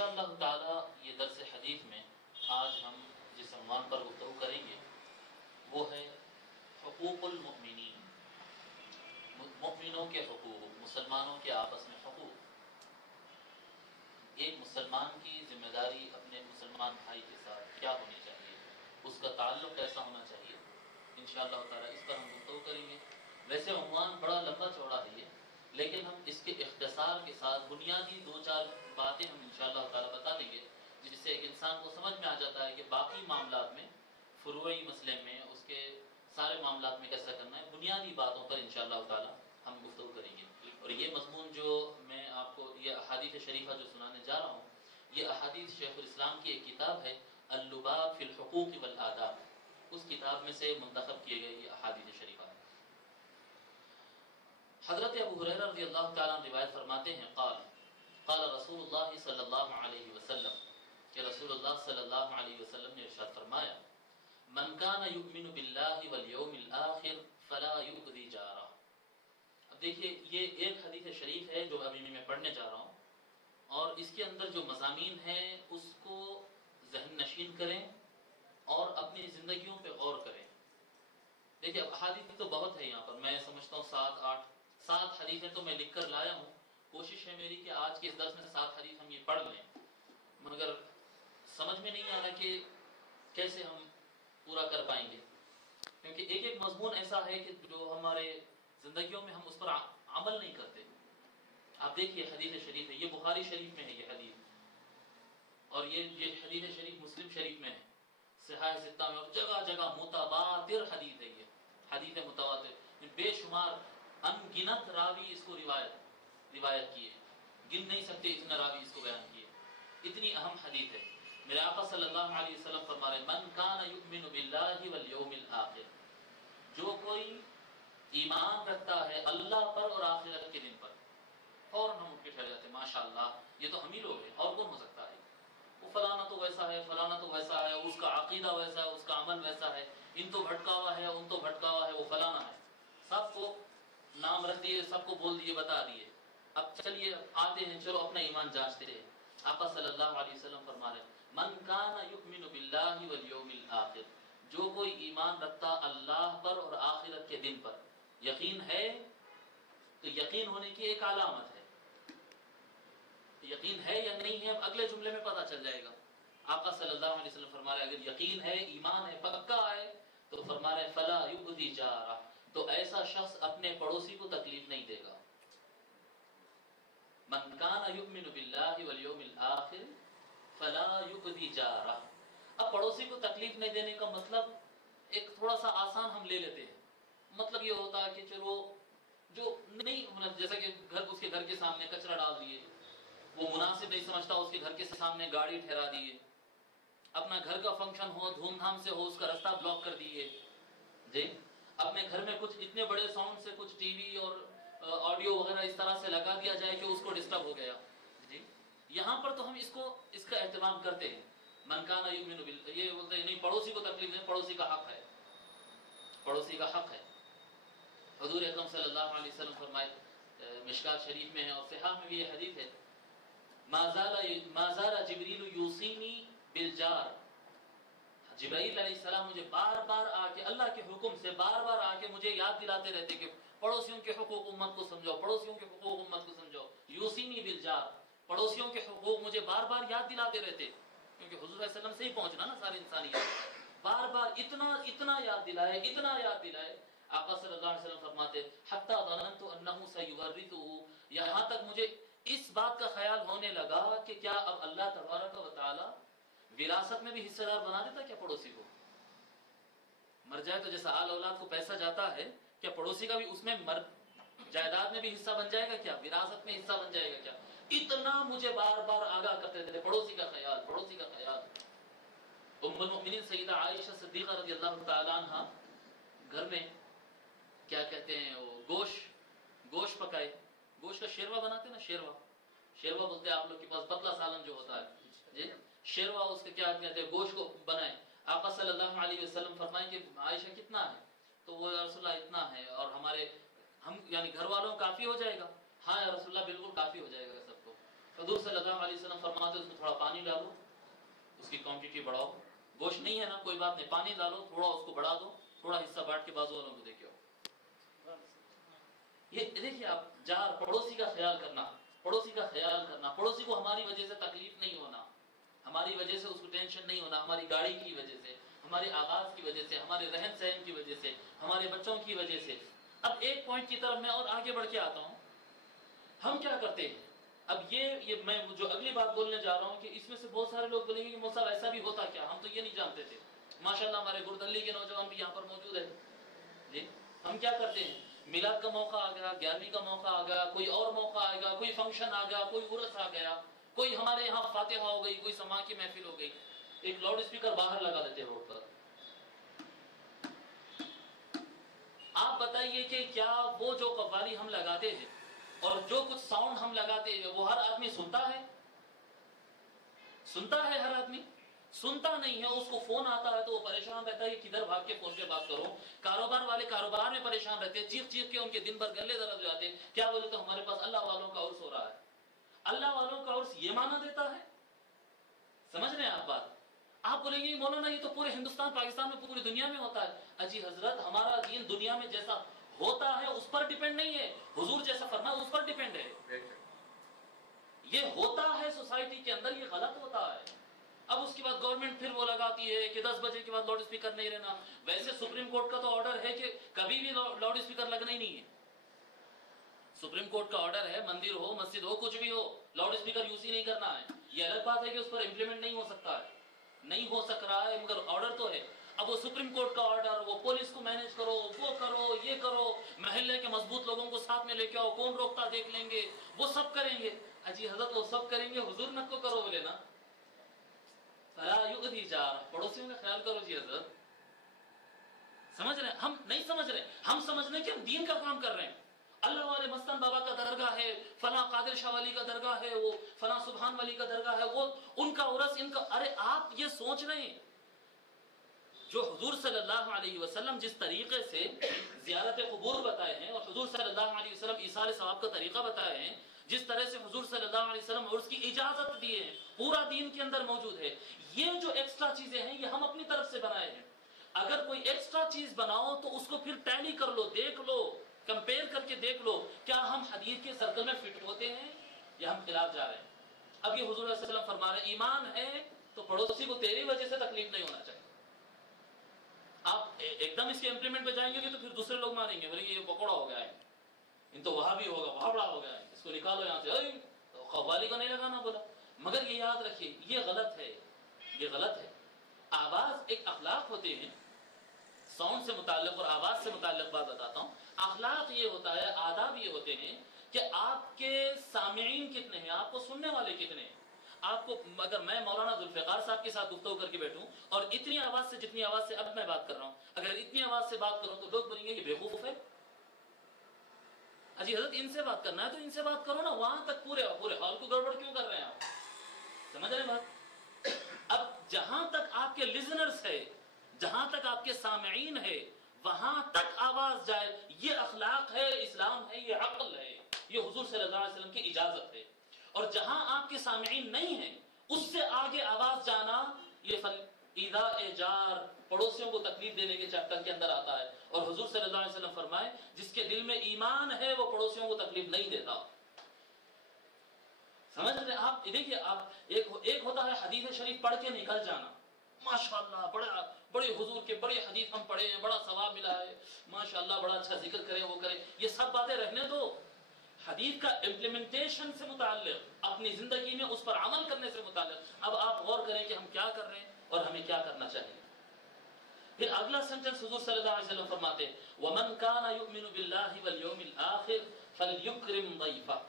انشاءاللہ تعالی یہ درس حدیث میں آج ہم جس عنوان پر گفتگو کریں گے وہ ہے حقوق المؤمنین، مؤمنوں کے حقوق، مسلمانوں کے آپس میں حقوق۔ ایک مسلمان کی ذمہ داری اپنے مسلمان بھائی کے ساتھ کیا ہونی چاہیے، اس کا تعلق کیسا ہونا چاہیے، انشاءاللہ تعالی اس پر ہم گفتگو کریں گے۔ ویسے عنوان بڑا لمبا چوڑا ہے یہ، لیکن ہم اس کے اختصار کے ساتھ بنیادی دو چار باتیں ہم انشاءاللہ تعالی بتا دیں گے، جس سے ایک انسان کو سمجھ میں آ جاتا ہے کہ باقی معاملات میں، فروعی مسئلے میں، اس کے سارے معاملات میں کیسا کرنا ہے۔ بنیادی باتوں پر انشاءاللہ تعالی ہم گفتگو کریں گے۔ اور یہ مضمون جو میں آپ کو یہ احادیث شریفہ جو سنانے جا رہا ہوں، یہ احادیث شیخ الاسلام کی ایک کتاب ہے اللباب فی الحقوق والآداب، اس کتاب میں سے منتخب کیے گئے یہ احادیث شریفہ ہے۔ حضرت ابو ہریرہ رضی اللہ تعالیٰ عنہ روایت فرماتے ہیں قال رسول اللہ صلی اللہ علیہ وسلم، کہ رسول اللہ صلی اللہ علیہ وسلم نے ارشاد فرمایا من کان یؤمن باللہ والیوم الآخر فلا یؤذی جارہ۔ اب دیکھیے یہ ایک حدیث شریف ہے جو ابھی میں پڑھنے جا رہا ہوں، اور اس کے اندر جو مضامین ہیں اس کو ذہن نشین کریں اور اپنی زندگیوں پہ غور کریں۔ دیکھیے اب احادیث تو بہت ہے یہاں پر، میں سمجھتا ہوں 7 حدیثیں تو میں لکھ کر لایا ہوں۔ کوشش ہے میری کہ آج کے اس درس میں 7 حدیث ہم یہ پڑھ لیں، مگر سمجھ میں نہیں آ رہا کہ کیسے ہم پورا کر پائیں گے، کیونکہ ایک ایک مضمون ایسا ہے کہ جو ہمارے زندگیوں میں ہم اس پر عمل نہیں کرتے۔ آپ دیکھیے حدیث شریف ہے، یہ بخاری شریف میں ہے یہ حدیث، اور یہ حدیث شریف مسلم شریف میں ہے، صحاح ستہ میں، اور جگہ جگہ متواتر حدیث ہے، یہ حدیث متواتر، بے شمار ان گنت راوی اس کو روایت کیے، گن نہیں سکتے اتنا راوی اس کو بیان کیے، اتنی اہم حدیث ہے۔ میرے آقا صلی اللہ علیہ وسلم فرما رہے من کان یؤمن باللہ والیوم الآخر، جو کوئی ایمان رکھتا ہے اللہ پر اور آخرت کے دن پر، فوراً ہم اٹھ کے ٹھہر جاتے ہیں ماشاءاللہ یہ تو ہم ہی لوگ ہیں، اور کون ہو سکتا ہے، وہ فلانا تو ویسا ہے، فلانا تو ویسا ہے، اس کا عقیدہ ویسا ہے، اس کا عمل ویسا ہے، ان تو بھٹکا ہوا ہے، ان تو بھٹکا ہوا ہے، وہ فلانا ہے، سب کو نام رکھ دیے، سب کو بول دیے، بتا دیے۔ اب چلیے آتے ہیں، چلو اپنا ایمان جانچتے ہیں۔ آقا صلی اللہ علیہ وسلم فرما رہے من کان یؤمن باللہ والیوم الآخر، جو کوئی ایمان رکھتا اللہ پر اور آخرت کے دن پر، یقین ہے تو یقین ہونے کی ایک علامت ہے، یقین ہے یا نہیں ہے اب اگلے جملے میں پتہ چل جائے گا۔ آقا صلی اللہ علیہ وسلم فرما رہے اگر یقین ہے، ایمان ہے، پکا ہے، تو فرما رہے فلا یؤذی جارہ، تو ایسا شخص اپنے پڑوسی کو تکلیف نہیں دے گا۔ من کان یؤمن باللہ والیوم الآخر فلا یؤذی جارہ۔ اب پڑوسی کو تکلیف نہیں دینے کا مطلب ایک تھوڑا سا آسان ہم لے لیتے ہیں، مطلب یہ ہوتا ہے کہ چلو جو نہیں، جیسا کہ اس کے گھر کے سامنے کچرا ڈال دیے، وہ مناسب نہیں سمجھتا، اس کے گھر کے سامنے گاڑی ٹھہرا دیے، اپنا گھر کا فنکشن ہو، دھوم دھام سے ہو، اس کا راستہ بلاک کر دیے، جی اپنے گھر میں کچھ اتنے بڑے ساؤنڈ سے کچھ ٹی وی اور آڈیو وغیرہ اس طرح سے لگا دیا جائے کہ اس کو ڈسٹرب ہو گیا، جی یہاں پر تو ہم اس کا اہتمام کرتے ہیں۔ من کان یؤمن باللہ، یہ بولتے ہیں نہیں پڑوسی کو تکلیف نہیں، پڑوسی کا حق ہے، پڑوسی کا حق ہے۔ حضور اکرم صلی اللہ علیہ وسلم فرمائے، مشکات شریف میں ہے اور صحاح میں بھی یہ حدیث ہے، ما زال جبریل یوصینی بالجار، جبرائیل علیہ السلام مجھے بار بار آ کے اللہ کے حکم سے بار بار آ کے مجھے یاد دلاتے رہتے کہ پڑوسیوں کے حقوق امت کو سمجھو، پڑوسیوں کے حقوق امت کو سمجھو، یوصینی بالجار، پڑوسیوں کے حقوق مجھے بار بار یاد دلاتے رہتے، کیونکہ حضور صلی اللہ علیہ وسلم سے ہی پہنچنا نا ساری انسانیت، بار بار اتنا یاد دلائے، اتنا یاد دلائے۔ آقا صلی اللہ علیہ وسلم فرماتے حتی ظننت انہ سیورثہ، یہاں تک مجھے اس بات کا خیال ہونے لگا کہ کیا اب اللہ تبارک و تعالی وراثت میں بھی حصہ دار بنا دیتا کیا پڑوسی کو؟ مر جائے تو جیسا آل اولاد کو پیسہ جاتا ہے، کیا پڑوسی کا بھی اس میں جائیداد میں بھی حصہ بن جائے گا کیا؟ وراثت میں حصہ بن جائے گا کیا؟ اتنا مجھے بار بار آگاہ کرتے تھے، پڑوسی کا خیال، پڑوسی کا خیال۔ ام المؤمنین سیدہ عائشہ صدیقہ رضی اللہ تعالی عنہا گھر میں کیا کہتے ہیں وہ گوشت پکائے، گوشت کا شیروا بناتے نا، شیروا بولتے ہیں آپ لوگ کے پاس، پتلا سالن جو ہوتا ہے، جی شیروا، اس کے کیا کہتے ہیں گوشت کو بنائے۔ آقا صلی اللہ علیہ وسلم فرمائیں کہ عائشہ کتنا ہے؟ تو وہ یا رسول اللہ اتنا ہے، اور ہم یعنی گھر والوں کافی ہو جائے گا؟ ہاں یا رسول اللہ بالکل کافی ہو جائے گا سب کو۔ حضور صلی اللہ علیہ وسلم فرماتے اس میں تھوڑا پانی ڈالو، اس کی کوانٹٹی بڑھاؤ، گوشت نہیں ہے نا کوئی بات نہیں، پانی ڈالو، تھوڑا اس کو بڑھا دو، تھوڑا حصہ بانٹ کے بازو والوں کو دے کے آؤ۔ یہ دیکھیے آپ، جار پڑوسی کا خیال کرنا، پڑوسی کا خیال کرنا، پڑوسی کو ہماری وجہ سے تکلیف نہیں ہونا، ہماری وجہ سے اس کو ٹینشن نہیں ہونا، ہماری گاڑی کی وجہ سے، ہمارے آغاز کی وجہ سے، ہمارے رہن سہن کی وجہ سے، ہمارے بچوں کی وجہ سے۔ اب ایک پوائنٹ کی طرف میں اور آگے بڑھ کے آتا ہوں، ہم کیا کرتے ہیں؟ اب یہ میں جو اگلی بات بولنے جا رہا ہوں کہ اس میں سے بہت سارے لوگ بولیں گے کہ مولوی صاحب ایسا بھی ہوتا کیا، ہم تو یہ نہیں جانتے تھے۔ ماشاءاللہ ہمارے گردلی کے نوجوان بھی یہاں پر موجود ہیں۔ جی ہم کیا کرتے ہیں؟ میلاد کا موقع آ گیا، 11ویں کا موقع آ گیا، کوئی اور موقع آئے گا، کوئی فنکشن آ گیا، کوئی عرس آ گیا، کوئی ہمارے یہاں فاتحہ ہو گئی، کوئی سماع کی محفل ہو گئی، ایک لاؤڈ اسپیکر باہر لگا دیتے روڈ پر۔ آپ بتائیے کہ کیا وہ جو قوالی ہم لگاتے ہیں اور جو کچھ ساؤنڈ ہم لگاتے ہیں وہ ہر آدمی سنتا ہے؟ سنتا ہے ہر آدمی؟ سنتا نہیں ہے۔ اس کو فون آتا ہے تو وہ پریشان رہتا ہے کہ کدھر بھاگ کے فون پہ بات کرو۔ کاروبار والے کاروبار میں پریشان رہتے ہیں، چیخ چیخ کے ان کے دن بھر گلے درد ہو جاتے ہیں۔ کیا بولے تو ہمارے پاس اللہ والوں کا عرس ہو رہا ہے۔ اللہ والوں کا عرس یہ معنی دیتا ہے؟ سمجھ رہے ہیں آپ بات؟ آپ بولیں گے مولانا یہ تو پورے ہندوستان پاکستان میں پوری دنیا میں ہوتا ہے۔ اجی حضرت ہمارا دین دنیا میں جیسا ہوتا ہے اس پر ڈیپینڈ نہیں ہے، حضور جیسا فرمایا اس پر ڈیپینڈ ہے۔ یہ ہوتا ہے سوسائٹی کے اندر، یہ غلط ہوتا ہے۔ اب اس کے بعد گورنمنٹ پھر وہ لگاتی ہے کہ 10 بجے کے بعد لاؤڈ اسپیکر نہیں رہنا۔ ویسے سپریم کورٹ کا تو آرڈر ہے کہ کبھی بھی لاؤڈ اسپیکر لگنا ہی نہیں ہے۔ سپریم کورٹ کا آرڈر ہے، مندر ہو مسجد ہو کچھ بھی ہو، لاؤڈ اسپیکر یوز ہی نہیں کرنا ہے۔ یہ الگ بات ہے کہ اس پر امپلیمنٹ نہیں ہو سکتا ہے، نہیں ہو سک رہا ہے، مگر آرڈر تو ہے۔ اب وہ سپریم کورٹ کا آرڈر، وہ پولیس کو مینج کرو، وہ کرو، یہ کرو، محلے کے مضبوط لوگوں کو ساتھ میں لے کے آؤ، کون روکتا دیکھ لیں گے، وہ سب کریں گے۔ اجی حضرت وہ سب کریں گے، حضور نہ کو کرو بولے نا، فلا یؤذی جار، پڑوسیوں کا خیال کرو جی حضرت۔ سمجھ رہے ہیں؟ ہم نہیں سمجھ رہے، ہم سمجھ رہے ہیں کہ ہم دین کا کام کر رہے ہیں۔ اللہ والے مستان بابا کا درگاہ ہے، فلاں قادر شاہ ولی کا درگاہ ہے، وہ فلاں سبحان ولی کا درگاہ ہے، وہ ان کا عرس ان کا۔ ارے آپ یہ سوچ رہے ہیں جو حضور صلی اللہ علیہ وسلم جس طریقے سے زیارت قبور بتائے ہیں اور حضور صلی اللہ علیہ وسلم ایصال ثواب کا طریقہ بتائے ہیں، جس طرح سے حضور صلی اللہ علیہ وسلم عرس کی اجازت دیے ہیں، پورا دین کے اندر موجود ہے۔ یہ جو ایکسٹرا چیزیں ہیں یہ ہم اپنی طرف سے بنائے ہیں۔ اگر کوئی ایکسٹرا چیز بناؤ تو اس کو پھر ٹیلی کر لو، دیکھ لو، کمپیئر کر کے دیکھ لو، کیا ہم حدیث کے سرکل میں فٹ ہوتے ہیں یا ہم خلاف جا رہے ہیں۔ اب یہ حضور صلی اللہ علیہ وسلم فرما رہے ہیں ایمان ہے تو پڑوسی کو تیری وجہ سے تکلیف نہیں ہونا چاہیے۔ آپ ایک دم اس کے امپلیمنٹ پہ جائیں گے تو پھر دوسرے لوگ مانیں گے، بولیں گے یہ پکوڑا ہو گیا ہے، ان تو وہاں بھی ہوگا، وہاں بڑا ہو گیا ہے، اس کو نکالو یہاں سے، قوالی کو نہیں لگانا بولا۔ مگر یہ یاد رکھیے یہ غلط ہے، یہ غلط ہے۔ آواز ایک اخلاق ہوتے ہیں، ساؤنڈ سے متعلق اور آواز سے متعلق بات بتاتا ہوں۔ اخلاق یہ ہوتا ہے، آداب یہ ہوتے ہیں کہ آپ کے سامعین کتنے ہیں، آپ کو سننے والے کتنے ہیں۔ آپ کو اگر میں مولانا ذوالفقار صاحب کے ساتھ گفتگو کر کے بیٹھوں اور اتنی آواز سے جتنی آواز سے اب میں بات کر رہا ہوں، اگر اتنی آواز سے بات کروں تو لوگ بولیں گے یہ بیوقوف ہے۔ اجی حضرت ان سے بات کرنا ہے تو ان سے بات کرو نا، وہاں تک پورے حال کو گڑبڑ کیوں کر رہے ہیں آپ؟ سمجھ رہے ہیں بات؟ اب جہاں تک آپ کے لسنرز ہے، جہاں تک آپ کے سامعین ہے، وہاں تک آواز جائے، یہ اخلاق ہے، اسلام ہے، یہ عقل ہے، یہ حضور صلی اللہ علیہ وسلم کی اجازت ہے۔ اور جہاں آپ کے سامعین نہیں ہیں اس سے آگے آواز جانا یہ ایذاء جار، پڑوسیوں کو تکلیف دینے کے چیپٹر کے اندر آتا ہے۔ اور حضور صلی اللہ علیہ وسلم فرمائے جس کے دل میں ایمان ہے وہ پڑوسیوں کو تکلیف نہیں دیتا۔ سمجھ رہے ہیں آپ؟ دیکھیے آپ ایک ہوتا ہے حدیث شریف پڑھ کے نکل جانا، ماشاءاللہ بڑے حضور کے بڑے حدیث ہم پڑھے ہیں، بڑا ثواب ملا ہے، ماشاءاللہ بڑا اچھا ذکر کریں، وہ کریں، یہ سب باتیں رہنے دو۔ حدیث کا امپلیمنٹیشن سے متعلق، اپنی زندگی میں اس پر عمل کرنے سے متعلق اب آپ غور کریں کہ ہم کیا کر رہے ہیں اور ہمیں کیا کرنا چاہیے۔ پھر اگلا سینٹنس حضور صلی اللہ علیہ وسلم فرماتے ہیں وَمَنْ كَانَ يُؤْمِنُ بِاللَّهِ وَالْيَوْمِ الْآخِرِ فَلْيُكْرِمْ ضَيْفَهُ،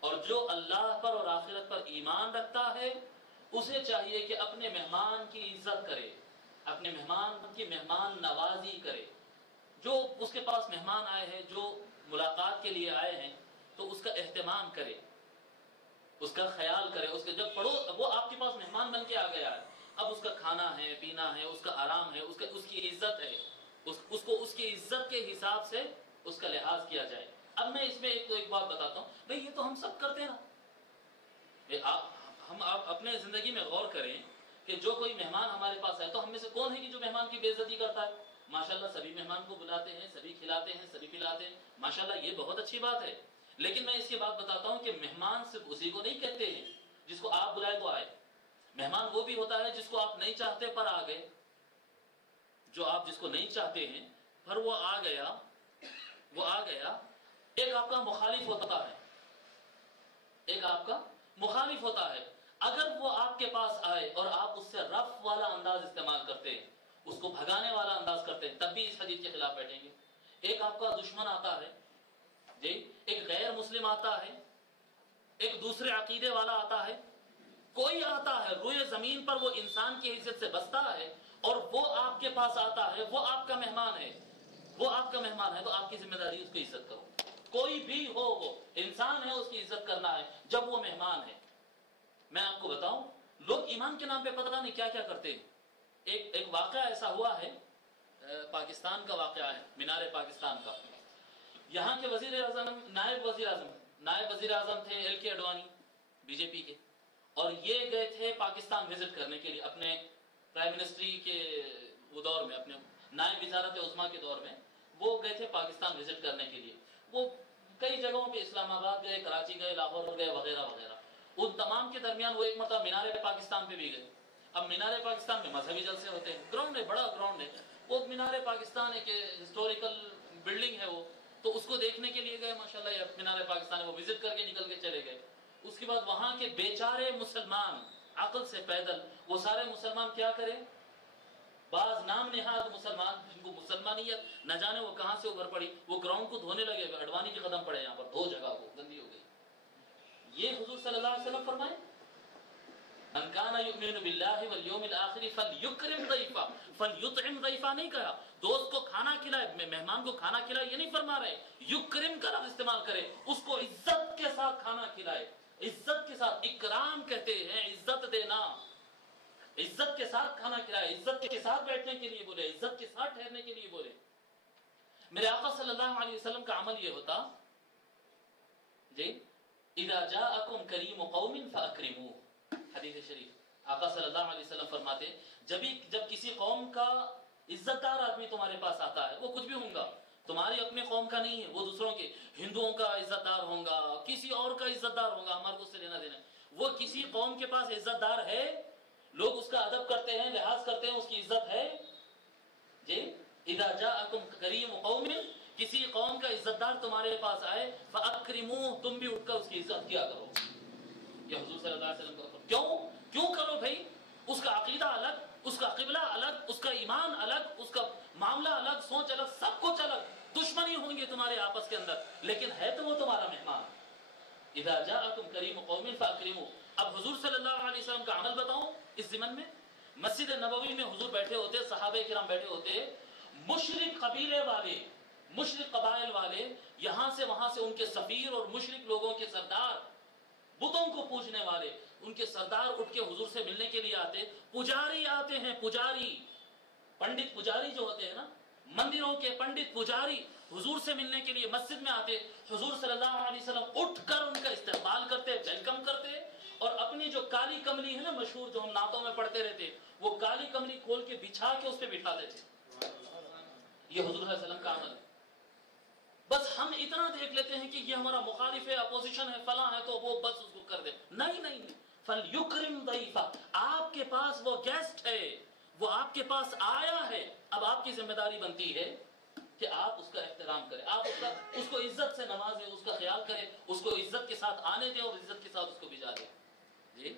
اور جو اللہ پر اور آخرت پر ایمان رکھتا ہے اسے چاہیے کہ اپنے مہمان کی عزت کرے، اپنے مہمان کی مہمان نوازی کرے۔ جو اس کے پاس مہمان آئے ہیں، جو ملاقات کے لیے آئے ہیں، تو اس کا اہتمام کرے، اس کا خیال کرے۔ اس کے جب وہ آپ کے پاس مہمان بن کے آ گیا ہے، اب اس کا کھانا ہے، پینا ہے، اس کا آرام ہے، اس کی عزت ہے، اس کو اس کی عزت کے حساب سے اس کا لحاظ کیا جائے۔ اب میں اس میں ایک بات بتاتا ہوں، بھئی یہ تو ہم سب کرتے ہیں نا، ہم آپ اپنے زندگی میں غور کریں کہ جو کوئی مہمان ہمارے پاس ہے تو ہم میں سے کون ہے کہ جو مہمان کی بے عزتی کرتا ہے؟ ماشاءاللہ سبھی مہمان کو بلاتے ہیں، سبھی کھلاتے ہیں، سبھی پلاتے ہیں، ماشاءاللہ یہ بہت اچھی بات ہے. لیکن میں اس کی بات بتاتا ہوں کہ مہمان صرف اسی کو نہیں کہتے ہیں جس کو آپ بلائے تو آئے. مہمان وہ بھی ہوتا ہے جس کو آپ نہیں چاہتے پر آ گئے. جو آپ جس کو نہیں چاہتے ہیں پر وہ آ گیا. ایک آپ کا مخالف ہوتا ہے، ایک آپ کا مخالف ہوتا ہے. اگر وہ آپ کے پاس آئے اور آپ اس سے رف والا انداز استعمال کرتے ہیں، اس کو بھگانے والا انداز کرتے ہیں، تب بھی اس حدیث کے خلاف بیٹھیں گے. ایک آپ کا دشمن آتا ہے جی، ایک غیر مسلم آتا ہے، ایک دوسرے عقیدے والا آتا ہے، کوئی آتا ہے روئے زمین پر وہ انسان کی حیثیت سے بستا ہے اور وہ آپ کے پاس آتا ہے، وہ آپ کا مہمان ہے، وہ آپ کا مہمان ہے، تو آپ کی ذمہ داری اس کی عزت کرو. کوئی بھی ہو، وہ انسان ہے، اس کی عزت کرنا ہے جب وہ مہمان ہے. میں آپ کو بتاؤں لوگ ایمان کے نام پہ پتہ نہیں کیا کیا کرتے ہیں. ایک واقعہ ایسا ہوا ہے، پاکستان کا واقعہ ہے، مینار پاکستان کا. یہاں کے نائب وزیر اعظم تھے ایل کے اڈوانی، بی جے پی کے، اور یہ گئے تھے پاکستان وزٹ کرنے کے لیے اپنے پرائم منسٹری کے وہ دور میں، اپنے نائب وزارت عظمیٰ کے دور میں وہ گئے تھے پاکستان وزٹ کرنے کے لیے. وہ کئی جگہوں پہ اسلام آباد گئے، کراچی گئے، لاہور گئے، وغیرہ وغیرہ. ان تمام کے درمیان وہ ایک مرتبہ مینار پاکستان پہ بھی گئے. اب مینار پاکستان میں مذہبی جلسے ہوتے ہیں، گراؤنڈ ہے، بڑا گراؤنڈ ہے. وہ مینار پاکستان ایک ہسٹوریکل بلڈنگ ہے وہ، تو اس کو دیکھنے کے لیے گئے. ماشاءاللہ یہ مینار پاکستان ہے، وہ وزٹ کر کے نکل کے چلے گئے. اس کے بعد وہاں کے بیچارے مسلمان عقل سے پیدل، وہ سارے مسلمان کیا کریں، بعض نام نہاد مسلمان جن کو مسلمانیت نہ جانے وہ کہاں سے ابھر پڑی، وہ گراؤنڈ کو دھونے لگے. اڈوانی کے قدم پڑے یہاں پر، دو جگہ کو گندی ہو گئی. یہ حضور صلی اللہ علیہ وسلم فرمائے من کان یؤمن باللہ والیوم الآخر فلیکرم ضیفہ، فلیطعم ضیفہ نہیں کہا. دوست کو کھانا کھلائے، مہمان کو کھانا کھلائے، یہ نہیں فرما رہے. یکرم کا لفظ استعمال کرے، اس کو عزت کے ساتھ کھانا کھلائے. عزت کے ساتھ، اکرام کہتے ہیں عزت دینا. عزت کے ساتھ کھانا کھلائے، عزت کے ساتھ بیٹھنے کے لیے بولے، عزت کے ساتھ ٹھہرنے کے لیے بولے. میرے آقا صلی اللہ علیہ وسلم کا عمل یہ ہوتا جی، اذا جاءکم کریم قوم فاکرموہ. حدیث شریف آقا صلی اللہ علیہ وسلم فرماتے جب کسی قوم کا عزت دار آدمی تمہارے پاس آتا ہے، وہ کچھ بھی ہوں گا، تمہاری اپنے قوم کا نہیں ہے، وہ دوسروں کے، ہندوؤں کا عزت دار ہوگا، کسی اور کا عزت دار ہوگا، ہمارے کو اس سے لینا دینا. وہ کسی قوم کے پاس عزت دار ہے، لوگ اس کا ادب کرتے ہیں، لحاظ کرتے ہیں، اس کی عزت ہے جی. اذا جاءکم کریم قوم، کسی قوم کا عزت دار تمہارے پاس آئے، فاکرموہ، تم بھی اٹھ کر اس کی عزت کیا کرو. یہ حضور صلی اللہ علیہ وسلم کا کیوں کرو بھائی؟ اس کا عقیدہ الگ، اس کا قبلہ الگ، اس کا ایمان الگ، اس کا معاملہ الگ، سوچ الگ، سب کچھ الگ. دشمنی ہوں گے تمہارے آپس کے اندر، لیکن ہے تو وہ تمہارا مہمان. اذا جاءکم کریم قوم فاکرموہ. اب حضور صلی اللہ علیہ وسلم کا عمل بتاؤں اس ضمن میں. مسجد نبوی میں حضور بیٹھے ہوتے، صحابہ کرام بیٹھے ہوتے، مشرک قبیلے والے، مشرک قبائل والے، یہاں سے وہاں سے ان کے سفیر اور مشرک لوگوں کے سردار، بتوں کو پوجنے والے، ان کے سردار اٹھ کے حضور سے ملنے کے لیے آتے. پجاری آتے ہیں، پجاری، پنڈت پجاری جو ہوتے ہیں نا، مندروں کے پنڈت پجاری حضور سے ملنے کے لیے مسجد میں آتے. حضور صلی اللہ علیہ وسلم اٹھ کر ان کا استقبال کرتے، ویلکم کرتے، اور اپنی جو کالی کملی ہے نا مشہور، جو ہم نعتوں میں پڑھتے رہتے، وہ کالی کملی کھول کے بچھا کے اس پہ بٹھا دیتے. یہ حضور صلی اللہ علیہ وسلم کا عمل ہے. بس ہم اتنا دیکھ لیتے ہیں کہ یہ ہمارا مخالف ہے، اپوزیشن ہے، فلاں ہے، تو وہ بس اس کو کر دے. نہیں، فلیکرم ضیفہ. آپ کے پاس وہ گیسٹ ہے، وہ آپ کے پاس آیا ہے. اب آپ کی ذمہ داری بنتی ہے کہ آپ اس کا احترام کریں، آپ اس کو عزت سے نوازیں، اس کا خیال کریں، اس کو عزت کے ساتھ آنے دیں اور عزت کے ساتھ اس کو بھجا دیں. جی،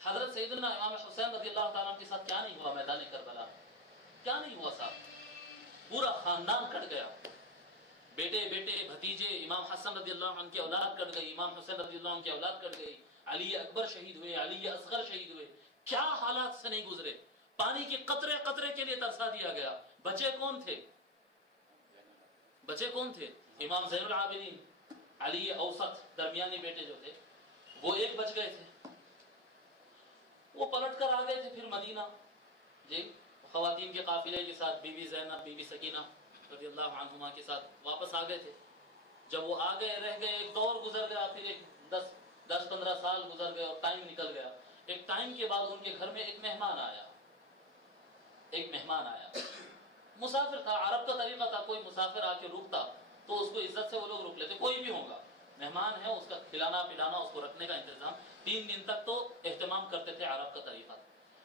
حضرت سیدنا امام حسین رضی اللہ تعالیٰ کے ساتھ کیا نہیں ہوا میدان کربلا؟ کیا نہیں ہوا صاحب؟ پورا خاندان کٹ گیا، بیٹے بھتیجے، امام حسن رضی اللہ عنہ کی اولاد کٹ گئی، امام حسین رضی اللہ عنہ کی اولاد کٹ گئی، علی اکبر شہید ہوئے، علی اصغر شہید ہوئے. کیا حالات سے نہیں گزرے؟ پانی کے قطرے قطرے کے لیے ترسا دیا گیا. بچے کون تھے؟ امام زین العابدین، علی اوسط درمیانی بیٹے جو تھے، وہ ایک بچ گئے تھے. وہ پلٹ کر آ گئے تھے پھر مدینہ جی، خواتین کے قافلے کے ساتھ، be be Zainab, be be Sakina رضی اللہ عنہما کے ساتھ واپس آ گئے تھے. جب وہ آ گئے، رہ گئے، ایک دور گزر گیا، پھر ایک 10-15 سال گزر گئے اور ٹائم نکل گیا. ایک ٹائم کے بعد ان کے گھر میں ایک مہمان آیا. مسافر تھا. عرب کا طریقہ تھا کوئی مسافر آ کے رکتا تو اس کو عزت سے وہ لوگ رک لیتے. کوئی بھی ہوگا مہمان ہے اس کا کھلانا پلانا اس کو رکھنے کا انتظام 3 دن تک تو اہتمام کرتے تھے. عرب کا طریقہ تھا.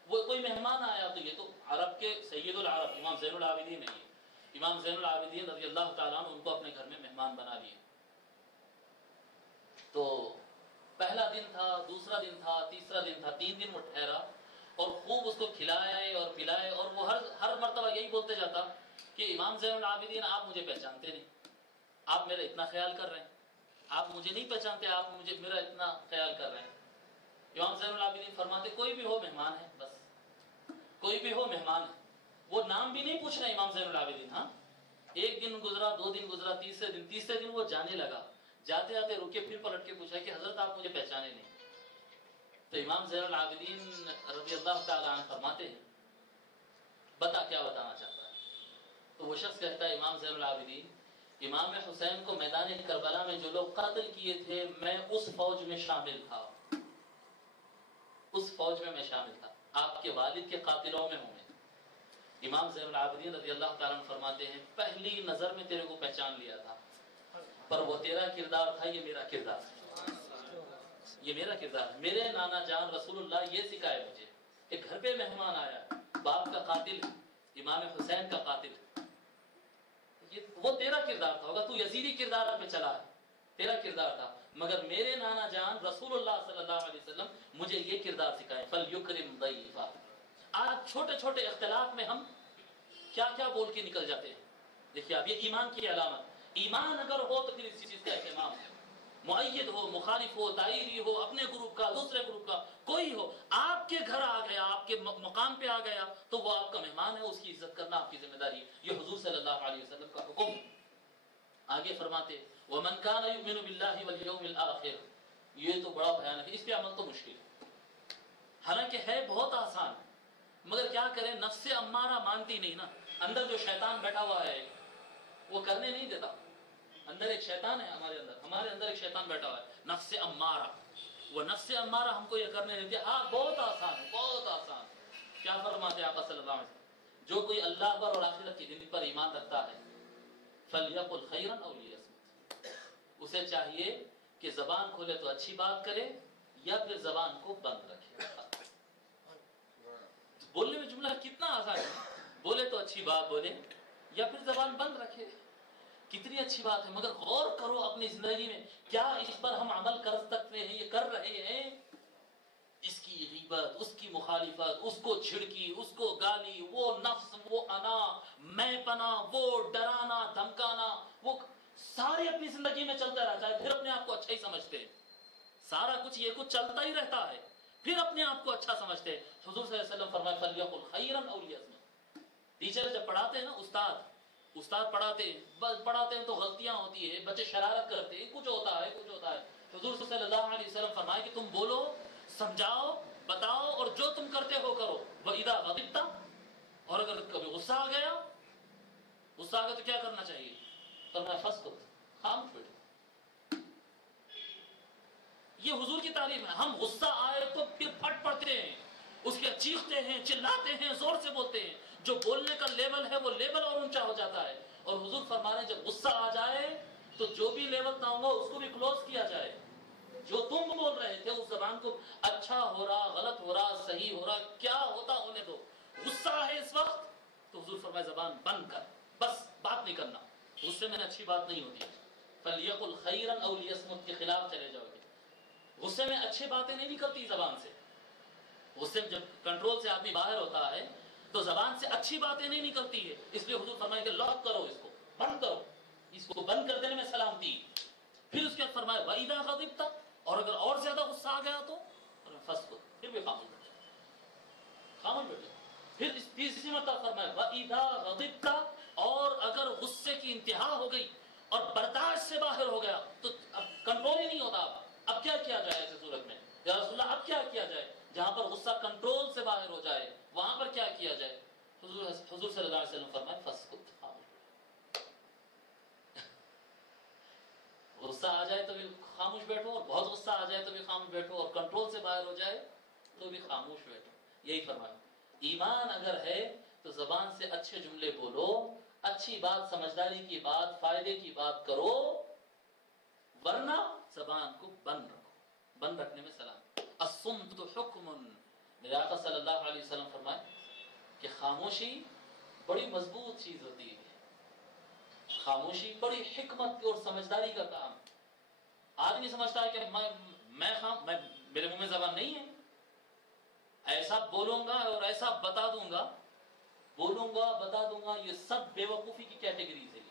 وہ کوئی مہمان آیا تو یہ تو عرب کے سید العرب امام زین العابدین ہے. امام زین العابدین رضی اللہ تعالیٰ عنہ ان کو اپنے گھر میں مہمان بنا لیے. تو پہلا دن تھا, دوسرا دن تھا, تیسرا دن تھا, 3 دن وہ ٹھہرا اور خوب اس کو کھلائے اور پلائے. اور وہ ہر مرتبہ یہی بولتے جاتا کہ امام زین العابدین آپ مجھے پہچانتے نہیں, آپ میرا اتنا خیال کر رہے ہیں, آپ مجھے نہیں پہچانتے, آپ مجھے میرا اتنا خیال کر رہے ہیں. امام زین العابدین فرماتے کوئی بھی ہو مہمان ہے, بس کوئی بھی ہو مہمان ہے. وہ نام بھی نہیں پوچھ رہے امام زین العابدین. ہاں 1 دن گزرا, 2 دن گزرا, تیسرے دن وہ جانے لگا. جاتے جاتے رکے, پھر پلٹ کے پوچھا کہ حضرت آپ مجھے پہچانے نہیں. تو امام زین العابدین رضی اللہ تعالی عنہ فرماتے ہیں بتا کیا بتانا چاہتا ہے. تو وہ شخص کہتا ہے امام زین العابدین امام حسین کو میدان کربلا میں جو لوگ قتل کیے تھے میں اس فوج میں شامل تھا, اس فوج میں شامل تھا. آپ کے والد کے قاتلوں میں ہوں میں. امام زین العابدین رضی اللہ تعالیٰ عنہ فرماتے ہیں پہلی نظر میں تیرے کو پہچان لیا تھا, پر وہ تیرا کردار تھا, یہ میرا کردار ہے, یہ میرا کردار ہے. میرے نانا جان رسول اللہ یہ سکھائے مجھے کہ گھر پہ مہمان آیا, باپ کا قاتل امام حسین کا قاتل, وہ تیرا کردار تھا. ہوگا تو یزیدی کردار پہ چلا ہے, تیرا کردار تھا, مگر میرے نانا جان رسول اللہ صلی اللہ علیہ وسلم مجھے یہ کردار سکھائے فَلْيُكْرِمْ ضَيْفَهُ. آج چھوٹے چھوٹے اختلاف میں ہم کیا کیا بول کے نکل جاتے ہیں. دیکھیے اب یہ ایمان کی علامت. ایمان اگر ہو تو پھر اسی چیز کا اہتمام ہے. مؤید ہو, مخالف ہو, دائری ہو, اپنے گروپ کا, دوسرے گروپ کا, کوئی ہو, آپ کے گھر آ گیا, آپ کے مقام پہ آ گیا تو وہ آپ کا مہمان ہے, اس کی عزت کرنا آپ کی ذمہ داری ہے. یہ حضور صلی اللہ علیہ وسلم کا حکم. آگے فرماتے وَمَنْ كَانَ يُؤْمِنُ بِاللَّهِ وَالْيَوْمِ الْآخِرِ. یہ تو بڑا بھیانک ہے, اس پہ عمل تو مشکل ہے. حالانکہ ہے بہت آسان, مگر کیا کریں نفس امارہ مانتی نہیں نا. اندر جو شیطان بیٹھا ہوا ہے وہ کرنے نہیں دیتا. اندر ایک شیطان ہے, ہمارے اندر ایک شیطان بیٹھا ہوا ہے نفس امارہ. وہ نفس امارہ ہم کو یہ کرنے نہیں دیتی. ہاں بہت آسان ہے, بہت آسان. کیا فرماتے ہیں آپ صلی اللہ علیہ وسلم, جو کوئی اللہ پر اور آخرت کے دن پر ایمان رکھتا ہے فَلْيَقُلْ خَيْرًا أَوْ لِيَصْمُتْ. اسے چاہیے کہ زبان کھولے تو اچھی بات کرے یا پھر زبان کو بند رکھے. بولنے میں جملہ کتنا آسان ہے, بولے تو اچھی بات بولے یا پھر زبان بند رکھے. کتنی اچھی بات ہے, مگر غور کرو اپنی زندگی میں کیا اس پر ہم عمل کر سکتے ہیں, یہ کر رہے ہیں. اس کی غیبت, اس کی مخالفت, اس کو چھڑکی, اس کو گالی, وہ نفس, وہ انا, میں پنا, وہ ڈرانا دھمکانا, وہ سارے اپنی زندگی میں چلتا رہتا ہے. پھر اپنے آپ کو اچھا ہی سمجھتے ہیں. سارا کچھ یہ کچھ چلتا ہی رہتا ہے, پھر اپنے آپ کو اچھا سمجھتے ہیں. حضور صلی اللہ علیہ وسلم فرمائے فَلْيَقُلْ خَيْرًا أَوْ لِيَصْمُتْ. ٹیچر جب پڑھاتے ہیں نا, استاد پڑھاتے ہیں تو غلطیاں ہوتی ہے, بچے شرارت کرتے ہیں, کچھ ہوتا ہے. حضور صلی اللہ علیہ وسلم فرمائے کہ تم بولو, سمجھاؤ, بتاؤ, اور جو تم کرتے ہو کرو. وَإِذَا غَضِبْتَ, اور اگر کبھی غصہ آ گیا تو کیا کرنا چاہیے؟ فرمایا فَاسْكُتْ, خاموش بیٹھو. یہ حضور کی تعلیم ہے. ہم غصہ آئے تو پھر پھٹ پڑتے ہیں, اس کے چیختے ہیں, چلاتے ہیں, زور سے بولتے ہیں. جو بولنے کا لیول ہے وہ لیول اور اونچا ہو جاتا ہے. اور حضور فرما رہے ہیں جب غصہ آ جائے تو جو بھی لیول نہ ہوگا اس کو بھی کلوز کیا جائے. جو تم بول رہے تھے اس زبان کو اچھا ہو رہا, غلط ہو رہا, صحیح ہو رہا, کیا ہوتا ہونے دو. غصہ ہے اس وقت تو حضور فرمائے زبان بند کر, بس بات نہیں کرنا. غصے میں اچھی بات نہیں ہوتی. فَلْيَقُلْ خَيْرًا أَوْ لِيَصْمُتْ کے خلاف چلے جاؤ گے. غصے میں اچھی باتیں نہیں نکلتی زبان سے. غصے میں جب کنٹرول سے آدمی باہر ہوتا ہے تو زبان سے اچھی باتیں نہیں نکلتی ہے. اس لیے حضور فرمائے کہ لاک کرو, اس کو بند کرو. اس کو بند کر دینے میں سلامتی. پھر اس کے بعد فرمائے وَإِذَا غَضِبْتَ, اور اگر اور زیادہ غصہ آ گیا تو فَاسْكُتْ, پھر بھی خاموش بیٹھ جاؤ. پھر اس تیسری مرتبہ فرمائے وَإِذَا غَضِبْتَ, اور اگر غصے کی انتہا ہو گئی اور برداشت سے باہر ہو گیا تو اب کنٹرول ہی نہیں ہوتا. اب کیا کیا جائے ایسے صورت میں؟ یا رسول اللہ اب کیا کیا جائے؟ جہاں پر غصہ کنٹرول سے باہر ہو جائے وہاں پر کیا کیا جائے؟ حضور صلی اللہ علیہ وسلم فرمائے فَاسْكُتْ. غصہ آ جائے تو بھی خاموش بیٹھو، اور بہت غصہ آ جائے تو بھی خاموش بیٹھو، اور کنٹرول سے باہر ہو جائے تو بھی خاموش بیٹھو. یہی فرمایا. ایمان اگر ہے تو زبان سے اچھے جملے بولو، اچھی بات، سمجھداری کی بات، فائدے کی بات کرو، ورنہ زبان کو بند رکھو. بند رکھنے میں سلام. الصمت حکم. میرے آقا صلی اللہ علیہ وسلم فرمائے کہ خاموشی بڑی مضبوط چیز ہوتی ہے. خاموشی بڑی حکمت اور سمجھداری کا کام. آدمی سمجھتا ہے کہ میں میرے منہ میں زبان نہیں ہے، ایسا بولوں گا اور ایسا بتا دوں گا، بولوں گا بتا دوں گا، یہ سب بے وقوفی کی کیٹیگریز ہے.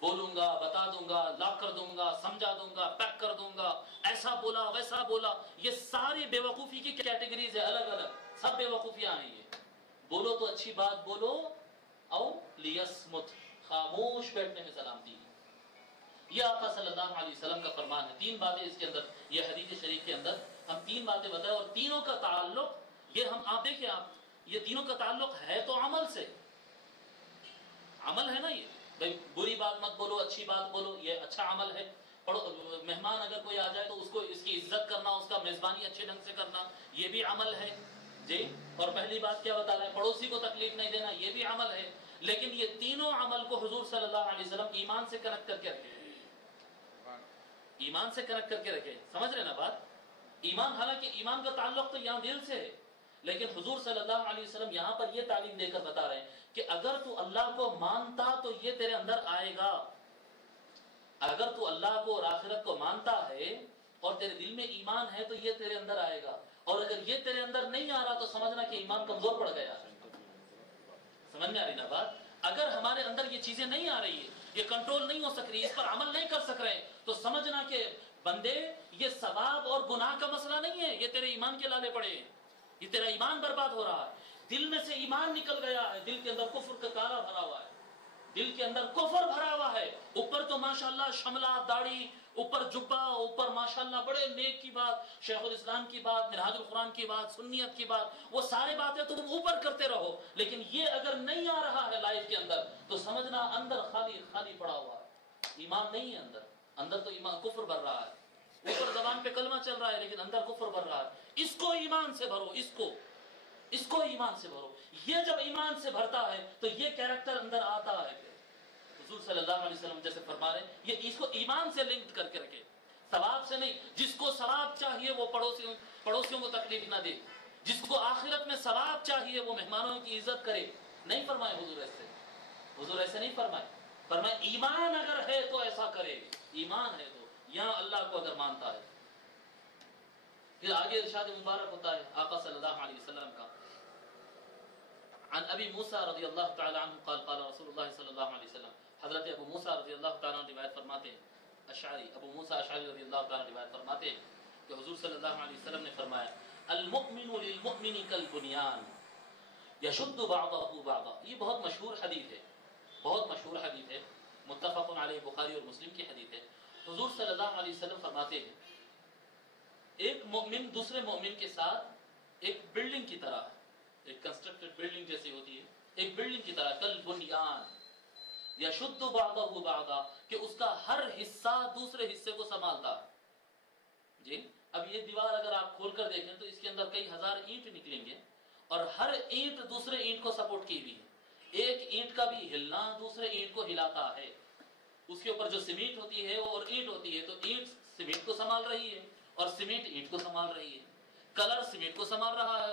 بولوں گا، بتا دوں گا، لاک کر دوں گا، سمجھا دوں گا، پیک کر دوں گا، ایسا بولا ویسا بولا، یہ ساری بے وقوفی کی کیٹیگریز ہے، الگ الگ سب بے وقوفیاں ہیں. یہ بولو تو اچھی بات بولو، او لیسمت، خاموش بیٹھنے میں سلامتی ہے. یہ آقا صلی اللہ علیہ وسلم کا فرمان ہے. 3 باتیں اس کے اندر، یہ حدیث شریف کے اندر ہم 3 باتیں بتائیں، اور تینوں کا تعلق یہ آپ دیکھیں، آپ یہ تینوں کا تعلق ہے تو عمل سے. عمل ہے نا یہ بھائی، بری بات مت بولو، اچھی بات بولو، یہ اچھا عمل ہے. مہمان اگر کوئی آ جائے تو اس کو، اس کی عزت کرنا، اس کا میزبانی اچھے ڈھنگ سے کرنا، یہ بھی عمل ہے جی. اور پہلی بات کیا بتا رہے ہیں، پڑوسی کو تکلیف نہیں دینا، یہ بھی عمل ہے. لیکن یہ تینوں عمل کو حضور صلی اللہ علیہ وسلم ایمان سے کنیکٹ کر کے رکھے. ایمان سے کنیکٹ کر کے رکھے. سمجھ رہے نا بات؟ ایمان، حالانکہ ایمان کا تعلق تو یہاں دل سے ہے، لیکن حضور صلی اللہ علیہ وسلم یہاں پر یہ تعلیم دے کر بتا رہے ہیں کہ اگر تو اللہ کو مانتا تو یہ تیرے اندر آئے گا. اگر تو اللہ کو اور آخرت کو مانتا ہے اور تیرے دل میں ایمان ہے تو یہ تیرے اندر آئے گا. اور اگر یہ تیرے اندر نہیں آ رہا تو سمجھنا کہ ایمان کمزور پڑ گیا. سمجھ میں آ رہی نا بات؟ اگر ہمارے اندر یہ چیزیں نہیں آ رہی ہے، یہ کنٹرول نہیں ہو سک رہی، اس پر عمل نہیں کر سک رہے، تو سمجھنا کہ بندے یہ ثواب اور گناہ کا مسئلہ نہیں ہے، یہ تیرے ایمان کے لالے پڑے ہیں، یہ تیرا ایمان برباد ہو رہا ہے. دل میں سے ایمان نکل گیا ہے، دل کے اندر کفر کا کالا بھرا ہوا ہے، دل کے اندر کفر بھرا ہوا ہے. اوپر تو ماشاءاللہ شملہ، داڑھی، اوپر جبہ، اوپر ماشاءاللہ بڑے نیک کی بات، شیخ الاسلام کی بات، منہاج القرآن کی بات، سنیت کی بات، وہ سارے باتیں تو تم اوپر کرتے رہو، لیکن یہ اگر نہیں آ رہا ہے لائف کے اندر تو سمجھنا اندر خالی خالی پڑا ہوا ہے، ایمان نہیں ہے اندر. اندر تو ایمان کفر بھر رہا ہے، اوپر زبان پہ کلمہ چل رہا ہے لیکن اندر کفر بھر رہا ہے. اس کو ایمان سے بھرو، اس کو ایمان سے بھرو. یہ جب ایمان سے بھرتا ہے تو یہ کیریکٹر اندر آتا ہے. حضور صلی اللہ علیہ وسلم جیسے فرما رہے ہیں، یہ اس کو ایمان سے لنک کر کے رکھے، ثواب سے نہیں. جس کو ثواب چاہیے وہ پڑوسیوں کو تکلیف نہ دے، جس کو آخرت میں ثواب چاہیے وہ مہمانوں کی عزت کرے. نہیں فرمائے حضور ایسے نہیں فرمائے. فرمائے ایمان اگر ہے تو ایسا کرے، ایمان ہے تو یہاں اللہ کو اگر مانتا ہے. پھر آگے ارشاد مبارک ہوتا ہے آقا صلی اللہ علیہ وسلم کا. عن ابی موسیٰ رضی اللہ تعالی عنہ قال قال رسول اللہ صلی اللہ علیہ وسلم. حضرت ابو موسیٰ رضی اللہ تعالی عنہ روایت فرماتے ہیں، ابو موسیٰ اشعری رضی اللہ تعالی عنہ روایت فرماتے ہیں کہ حضور صلی اللہ علیہ وسلم نے فرمایا المؤمن للمؤمن کالبنیان یشد بعضه بعضا. یہ بہت مشہور حدیث ہے، بہت مشہور حدیث ہے، متفق علیہ، بخاری اور مسلم کی حدیث ہے. حضور صلی اللہ علیہ وسلم فرماتے ہیں ایک مومن دوسرے مومن کے ساتھ ایک بلڈنگ کی طرح ہے، ایک کنسٹرکٹڈ بلڈنگ جیسی ہوتی ہے، ایک بلڈنگ کی طرح، کالبنیان یشد بعضه بعضا، کہ اس کا ہر حصہ دوسرے حصے کو سنبھالتا ہے. جی اب یہ دیوار اگر آپ کھول کر دیکھیں تو اس کے اندر کئی ہزار اینٹ نکلیں گے اور ہر اینٹ دوسرے اینٹ کو سپورٹ کی ہوئی ہے. ایک اینٹ کا بھی ہلنا دوسرے اینٹ کو ہلاتا ہے. اس کے اوپر جو سیمنٹ ہوتی ہے اور اینٹ ہوتی ہے تو اینٹ سیمنٹ کو سنبھال رہی ہے اور سیمنٹ اینٹ کو سنبھال رہی ہے. کلر سیمنٹ کو سنبھال رہا ہے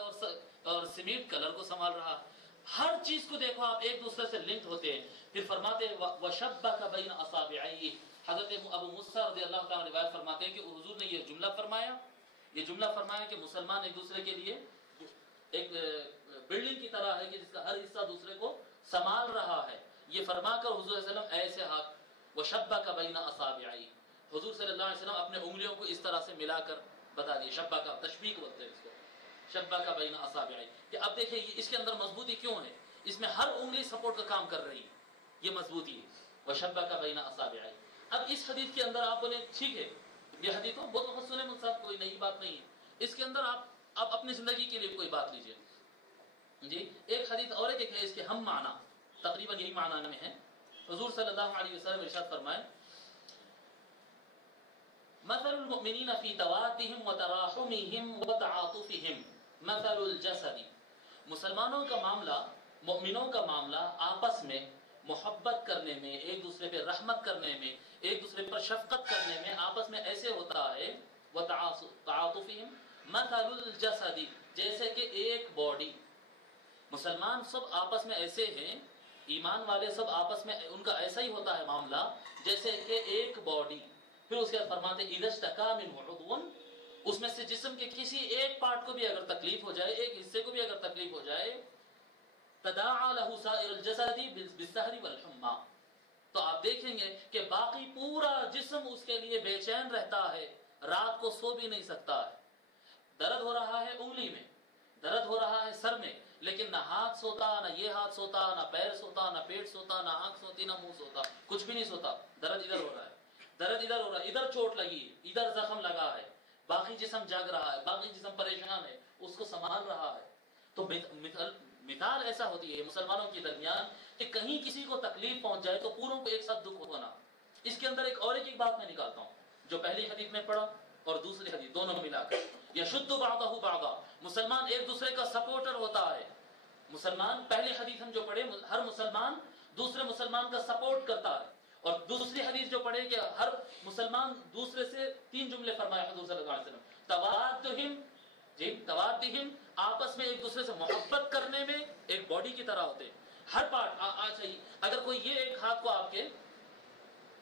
اور سیمنٹ کلر کو سنبھال رہا ہے. ہر چیز کو دیکھو آپ ایک دوسرے سے لنکڈ ہوتے ہیں. پھر فرماتے ہیں وَشَبَّكَ بَيْنَ أَصَابِعَيْهِ. حضرت ابو موسیٰ رضی اللہ تعالیٰ روایت فرماتے ہیں کہ حضور نے یہ جملہ فرمایا کہ مسلمان ایک دوسرے کے لیے ایک بلڈنگ کی طرح ہے کہ جس کا ہر حصہ دوسرے کو سنبھال رہا ہے. یہ فرما کر حضور صلی اللہ علیہ وسلم ایسے ہاتھ وَشَبَّكَ بَيْنَ أَصَابِعَيْهِ. حضور صلی اللہ علیہ وسلم اپنے انگلیوں کو اس طرح سے ملا کر بتا دیے. شبہ کا تشبیہ بولتے ہیں اس کو، شبہ کا بین اصابعی. کہ اب دیکھیں اس کے اندر مضبوطی کیوں ہے، اس میں ہر انگلی سپورٹ کا کام کر رہی ہے، یہ مضبوطی ہے. وشبہ کا بین اصابعی. اب اس حدیث کے اندر آپ بولیں ٹھیک ہے یہ حدیث بہت وقت سنے مجھ صاحب، کوئی نئی بات نہیں ہے. اس کے اندر آپ اپنی زندگی کے لیے کوئی بات لیجئے. جی ایک حدیث اور ایک ہے، اس کے ہم معنی تقریباً یہی معنی میں ہے. حضور صلی اللہ علیہ وسلم ارشاد فرمائے مثل المؤمنین فی توادہم وتراحمہم وتعاطفہم مثل الجسد، مسلمانوں کا معاملہ، مومنوں کا معاملہ آپس میں محبت کرنے میں، ایک دوسرے پہ رحمت کرنے میں، ایک دوسرے پر شفقت کرنے میں آپس میں ایسے ہوتا ہے، وتعاطفہم مثل الجسد، جیسے کہ ایک باڈی، مسلمان سب آپس میں ایسے ہیں، ایمان والے سب آپس میں ان کا ایسا ہی ہوتا ہے معاملہ جیسے کہ ایک باڈی۔ پھر اس کے بعد فرماتے ہیں اذا اشتکا منہ عضو، اس میں سے جسم کے کسی ایک پارٹ کو بھی اگر تکلیف ہو جائے، ایک حصے کو بھی اگر تکلیف ہو جائے، تداعى له سائر الجسد بالسہر والحمى، تو آپ دیکھیں گے کہ باقی پورا جسم اس کے لیے بے چین رہتا ہے، رات کو سو بھی نہیں سکتا ہے، درد ہو رہا ہے انگلی میں، درد ہو رہا ہے سر میں، لیکن نہ ہاتھ سوتا، نہ یہ ہاتھ سوتا، نہ پیر سوتا، نہ پیٹ سوتا، نہ آنکھ سوتی، نہ منہ سوتا، کچھ بھی نہیں سوتا، درد ادھر ہو رہا ہے، درد ادھر ہو رہا ہے، ادھر چوٹ لگی، ادھر زخم لگا ہے، باقی جسم جاگ رہا ہے، باقی جسم پریشان ہے، اس کو سنبھال رہا ہے۔ تو مثال ایسا ہوتی ہے مسلمانوں کے درمیان کہ کہیں کسی کو تکلیف پہنچ جائے تو پوروں کو ایک ساتھ دکھ ہونا۔ اس کے اندر ایک بات میں نکالتا ہوں جو پہلی حدیث میں پڑھا اور دوسری حدیث دونوں ملا کر، یشد بعضہ بعضا، مسلمان ایک دوسرے کا سپورٹر ہوتا ہے۔ مسلمان، پہلی حدیث ہم جو پڑھے، ہر مسلمان دوسرے مسلمان کا سپورٹ کرتا ہے، اور دوسری حدیث جو پڑھے کہ ہر مسلمان دوسرے سے 3 جملے فرمائے حضور صلی اللہ علیہ وسلم، توادہم، توادہم، آپس میں ایک دوسرے سے محبت کرنے میں ایک باڈی کی طرح ہوتے ہیں۔ ہر پارٹ اگر کوئی یہ ایک ہاتھ کو آپ کے،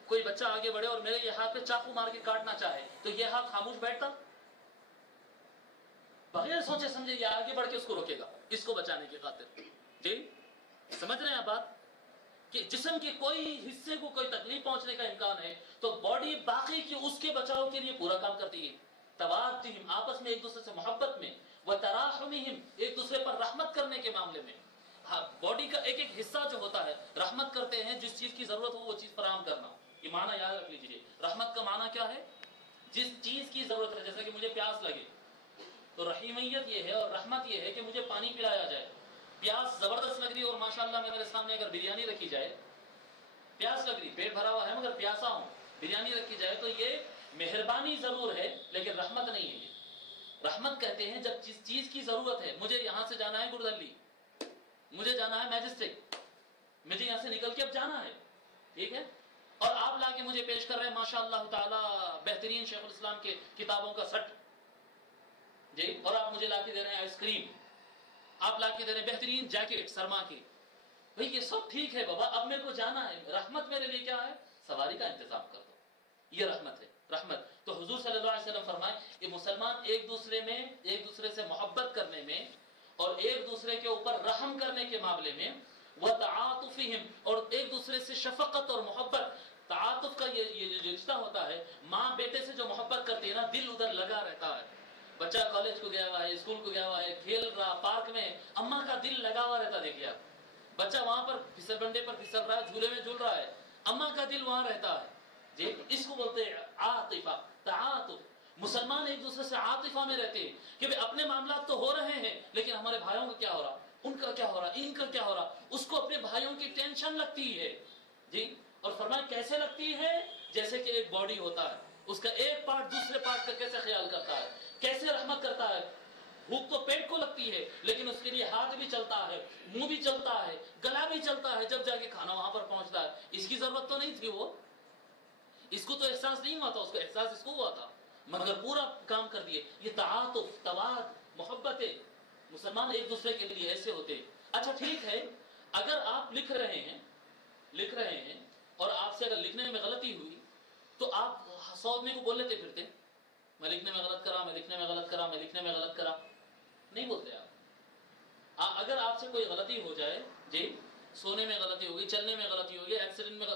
کوئی بچہ آگے بڑھے اور میرے یہ ہاتھ پہ چاقو مار کے کاٹنا چاہے تو یہ ہاتھ خاموش بیٹھتا؟ بغیر سوچے سمجھے یہ آگے بڑھ کے اس کو روکے گا، اس کو بچانے کی خاطر۔ جی سمجھ رہے ہیں آپ بات؟ کہ جسم کے کوئی حصے کو کوئی تکلیف پہنچنے کا امکان ہے تو باڈی باقی کی اس کے بچاؤ کے لیے پورا کام کرتی ہے۔ توادہم، آپس میں ایک دوسرے سے محبت میں، وتراحمہم، ایک دوسرے پر رحمت کرنے کے معاملے میں۔ باڈی کا ایک ایک حصہ جو ہوتا ہے، رحمت کرتے ہیں، جس چیز کی ضرورت ہو وہ چیز فراہم کرنا، یہ معنی یاد رکھ لیجیے۔ رحمت کا معنی کیا ہے؟ جس چیز کی ضرورت ہے، جیسے کہ مجھے پیاس لگے تو رحیمیت یہ ہے اور رحمت یہ ہے کہ مجھے پانی پلایا جائے۔ پیاس زبردست لگ رہی اور ماشاءاللہ میرے سامنے اگر بریانی رکھی جائے، پیاس لگ رہی، پیٹ بھرا ہوا ہے مگر پیاسا ہوں، بریانی رکھی جائے تو یہ مہربانی ضرور ہے لیکن رحمت نہیں ہے۔ یہ رحمت کہتے ہیں جب جس چیز کی ضرورت ہے، مجھے یہاں سے جانا ہے گردلی، مجھے جانا ہے میجسٹک، مجھے یہاں سے نکل کے اب جانا ہے، ٹھیک ہے، اور آپ لا کے مجھے پیش کر رہے ہیں ماشاءاللہ تعالی بہترین شیخ الاسلام کے کتابوں کا سٹ، جی، اور آپ مجھے لا کے دے رہے ہیں آئس کریم، آپ لا کے دے رہے ہیں بہترین جیکٹ سرما کی، بھئی یہ سب ٹھیک ہے بابا، اب میرے کو جانا ہے۔ رحمت میرے لیے کیا ہے؟ سواری کا انتظام کر دو، یہ رحمت ہے۔ رحمت تو حضور صلی اللہ علیہ وسلم فرمائے کہ مسلمان ایک دوسرے میں، ایک دوسرے سے محبت کرنے میں اور ایک دوسرے کے اوپر رحم کرنے کے معاملے میں، وتعاطفہم، اور ایک دوسرے سے شفقت اور محبت، تعاطف کا یہ رشتہ ہوتا ہے، ماں بیٹے سے جو محبت کرتی ہے نا، دل ادھر لگا رہتا ہے۔ بچہ کالج کو گیا ہوا ہے، اسکول کو گیا ہوا ہے، کھیل رہا پارک میں، اماں کا دل لگا ہوا رہتا، دیکھیے آپ، بچہ وہاں پر پھسل بنڈے پر پھسل رہا ہے، جھولے میں جھول رہا ہے، اماں کا دل وہاں رہتا ہے، جی، اس کو بولتے ہیں عاطفہ، تعاطف۔ مسلمان ایک دوسرے سے عاطفہ میں رہتے ہیں کہ اپنے معاملات تو ہو رہے ہیں لیکن ہمارے بھائیوں کا کیا ہو رہا، ان کا کیا ہو رہا، ان کا کیا ہو رہا، اس کو اپنے بھائیوں کی ٹینشن لگتی ہے، جی، اور فرمایا کیسے لگتی ہے؟ جیسے کہ ایک باڈی ہوتا ہے، اس کا ایک پارٹ دوسرے پارٹ کا کیسے خیال کرتا ہے، کیسے رحمت کرتا ہے۔ بھوک تو پیٹ کو لگتی ہے لیکن اس کے لیے ہاتھ بھی چلتا ہے، منہ بھی چلتا ہے، گلا بھی چلتا ہے، جب جا کے کھانا وہاں پر پہنچتا ہے۔ اس کی ضرورت تو نہیں تھی، وہ، اس کو تو احساس نہیں ہوا تھا، اس کا احساس اس کو ہوا تھا، مگر پورا کام کر دیے۔ یہ تعاطف، تواد، محبت ہے، مسلمان ایک دوسرے کے لیے ایسے ہوتے ہیں۔ اچھا ٹھیک ہے، اگر آپ لکھ رہے ہیں اور آپ سے اگر لکھنے میں غلطی ہوئی تو آپ 100 آدمی کو بول لیتے پھرتے، میں لکھنے میں غلط کرا، میں لکھنے میں غلط کرا، میں لکھنے میں غلط کرا، نہیں بولتے آپ۔ اگر آپ سے کوئی غلطی ہو جائے، جی، سونے میں غلطی ہو گئی، چلنے میں غلطی ہو گئی، ایکسیڈنٹ میں،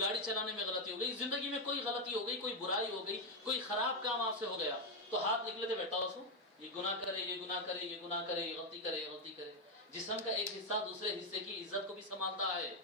گاڑی چلانے میں غلطی ہو گئی، زندگی میں کوئی غلطی ہو گئی، کوئی برائی ہو گئی، کوئی خراب کام آپ سے ہو گیا تو ہاتھ لکھ لیتے بیٹھا اس کو، یہ گناہ کرے، یہ گناہ کرے، یہ گناہ کرے، یہ غلطی کرے، یہ غلطی کرے۔ جسم کا ایک حصہ دوسرے حصے کی عزت کو بھی سنبھالتا ہے۔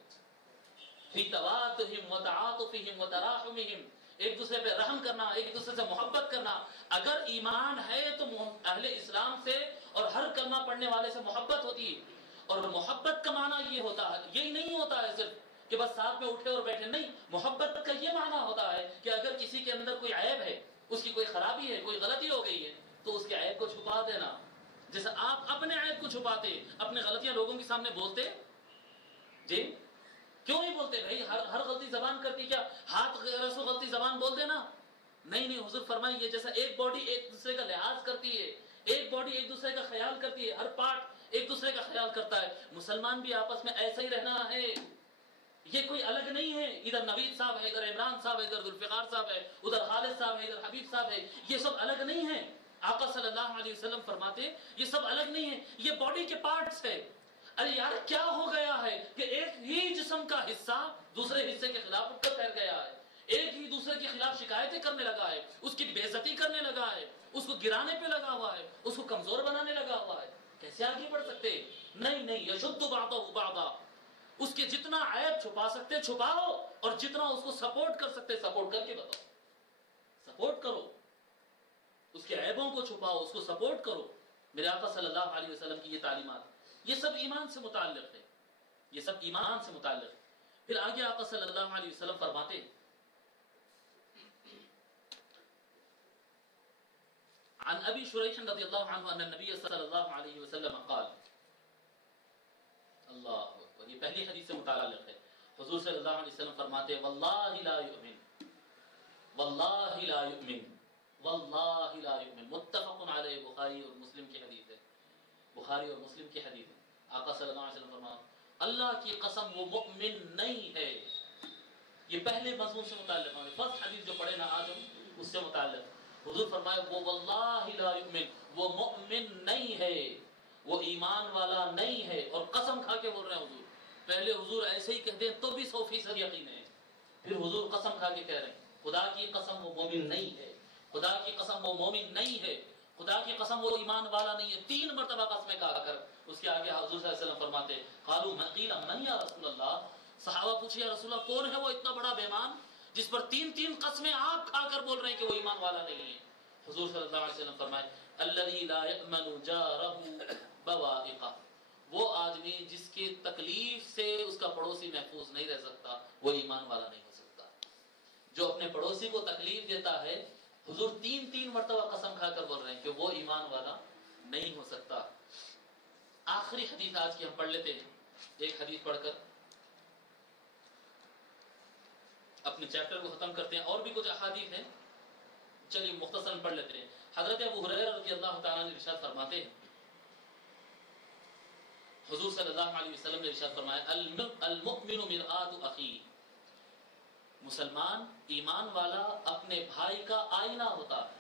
فی توادہم وتعاطفہم وتراحمہم، ایک دوسرے پہ رحم کرنا، ایک دوسرے سے محبت کرنا۔ اگر ایمان ہے تو اہل اسلام سے اور ہر کلمہ پڑھنے والے سے محبت ہوتی ہے، اور محبت کا معنی یہ ہوتا ہے، یہی نہیں ہوتا ہے صرف کہ بس ساتھ میں اٹھے اور بیٹھے، نہیں، محبت کا یہ معنی ہوتا ہے کہ اگر کسی کے اندر کوئی عیب ہے، اس کی کوئی خرابی ہے، کوئی غلطی ہو گئی ہے تو اس کے عیب کو چھپا دینا، جیسے آپ اپنے عیب کو چھپاتے، اپنے غلطیاں لوگوں کے سامنے بولتے، جی کیوں نہیں بولتے بھائی؟ ہر غلطی زبان کرتی، کیا ہاتھ رسو غلطی زبان بول دینا؟ نہیں، حضور فرمائیے جیسا ایک باڈی ایک دوسرے کا لحاظ کرتی ہے، ایک باڈی ایک دوسرے کا خیال کرتی ہے، ہر پارٹ ایک دوسرے کا خیال کرتا ہے، مسلمان بھی آپس میں ایسا ہی رہنا ہے، یہ کوئی الگ نہیں ہے، ادھر نوید صاحب ہے، ادھر عمران صاحب ہے، ادھر ذوالفقار صاحب ہے، ادھر خالد صاحب ہے، ادھر حبیب صاحب ہے، یہ سب الگ نہیں ہے۔ آقا صلی اللہ علیہ وسلم فرماتے یہ سب الگ نہیں ہے، یہ باڈی کے پارٹس ہے۔ ارے یار کیا ہو گیا ہے کہ ایک ہی جسم کا حصہ دوسرے حصے کے خلاف اٹھ کر پھیل گیا ہے، ایک ہی دوسرے کے خلاف شکایتیں کرنے لگا ہے، اس کی بے عزتی کرنے لگا ہے، اس کو گرانے پہ لگا ہوا ہے، اس کو کمزور بنانے لگا ہوا ہے، کیسے آگے بڑھ سکتے؟ نہیں، یشد بعضہ بعضا، اس کے جتنا عیب چھپا سکتے چھپاؤ، اور جتنا اس کو سپورٹ کر سکتے سپورٹ کر کے بتاؤ، سپورٹ کرو، اس کے عیبوں کو چھپاؤ، اس کو سپورٹ کرو۔ میرے آقا صلی اللہ علیہ وسلم کی یہ تعلیمات، یہ سب ایمان سے متعلق ہے، یہ سب ایمان سے متعلق ہے۔ پھر آگے آقا صلی اللہ علیہ وسلم فرماتے عن ابی شریح رضی اللہ عنہ ان النبی صلی اللہ علیہ وسلم قال، اللہ اکبر، یہ پہلی حدیث سے متعلق ہے۔ حضور صلی اللہ علیہ وسلم فرماتے واللہ لا یؤمن، واللہ لا یؤمن، واللہ لا یؤمن، متفق علیہ، بخاری اور مسلم کی حدیث ہے، بخاری اور مسلم کی حدیث ہے۔ آقا صلی اللہ علیہ وسلم فرماتے اللہ کی قسم وہ مؤمن نہیں ہے۔ یہ پہلے مضمون سے متعلق ہے، فرسٹ حدیث جو پڑھے نا آج ہم، اس سے متعلق۔ حضور فرمائے وہ واللہ لا یؤمن، وہ مؤمن نہیں ہے، وہ ایمان والا نہیں ہے، اور قسم کھا کے بول رہے ہیں حضور۔ پہلے حضور ایسے ہی کہہ دیں تو بھی 100% یقین ہے، پھر حضور قسم کھا کے کہہ رہے ہیں خدا کی قسم وہ مومن نہیں ہے، خدا کی قسم وہ مومن نہیں ہے، خدا کی قسم وہ ایمان والا نہیں ہے۔ 3 مرتبہ قسمیں کہا کر اس کے آگے حضور صلی اللہ علیہ وسلم فرماتے قالوا قیل من یا رسول اللہ، صحابہ پوچھے یا رسول اللہ کون ہے وہ اتنا بڑا بے ایمان جس پر 3 قسمیں آپ کھا کر بول رہے ہیں کہ وہ ایمان والا نہیں ہے؟ حضور صلی اللہ علیہ وسلم فرمائے الذی لا یأمن جارہ بوائقہ، وہ آدمی جس کی تکلیف سے اس کا پڑوسی محفوظ نہیں رہ سکتا، وہ ایمان والا نہیں ہو سکتا۔ جو اپنے پڑوسی کو تکلیف دیتا ہے، حضور 3 مرتبہ قسم کھا کر بول رہے ہیں کہ وہ ایمان والا نہیں ہو سکتا۔ آخری حدیث آج کی ہم پڑھ لیتے ہیں، ایک حدیث پڑھ کر اپنے چیپٹر کو ختم کرتے ہیں، اور بھی کچھ احادیث ہیں، چلیے مختصراً پڑھ لیتے ہیں۔ حضرت ابو ہریرہ رضی اللہ تعالیٰ عنہ ارشاد فرماتے ہیں حضور صلی اللہ علیہ وسلم نے ارشاد فرمایا المؤمن مرآت اخیہ، مسلمان ایمان والا اپنے بھائی کا آئینہ ہوتا ہے۔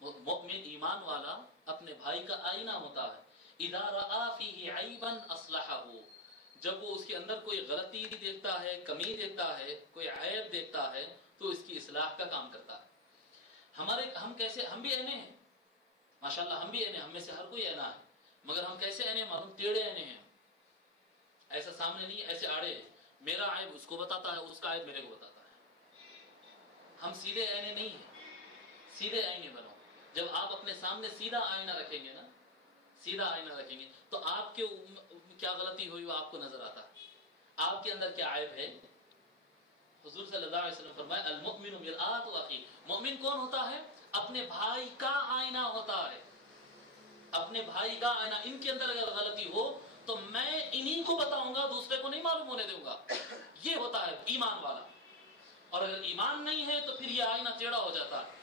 مؤمن ایمان والا اپنے بھائی کا آئینہ ہوتا ہے۔ اذا رأى فیہ عیبا اصلحہ، جب وہ اس کے اندر کوئی غلطی دیکھتا ہے، کمی دیکھتا ہے، کوئی عیب دیکھتا ہے تو اس کی اصلاح کا کام کرتا ہے۔ ہم بھی اینے ہیں ماشاءاللہ، ہم بھی اینے، ہم میں سے ہر کوئی اینا ہے، مگر ہم کیسے اینے معلوم؟ ٹیڑے اینے ہیں، ایسا سامنے نہیں، ایسے آڑے ہیں، میرا عیب اس کو بتاتا ہے، اس کا عیب میرے کو بتاتا ہے۔ ہم سیدھے اینے نہیں ہیں، سیدھے آئینے بنو۔ جب آپ اپنے سامنے سیدھا آئینہ رکھیں گے نا، سیدھا آئینہ رکھیں گے تو آپ کے کیا غلطی ہوئی وہ آپ کو نظر آتا ہے، آپ کے اندر کیا عیب ہے۔ حضور صلی اللہ علیہ وسلم فرمائے المؤمن مرآت اخیہ، مومن کون ہوتا ہے؟ اپنے بھائی کا آئینہ ہوتا ہے، اپنے بھائی کا آئینہ۔ ان کے اندر اگر غلطی ہو تو میں انہی کو بتاؤں گا، دوسرے کو نہیں معلوم ہونے دوں گا۔ یہ ہوتا ہے ایمان والا۔ اور اگر ایمان نہیں ہے تو پھر یہ آئینہ ٹیڑھا ہو جاتا ہے۔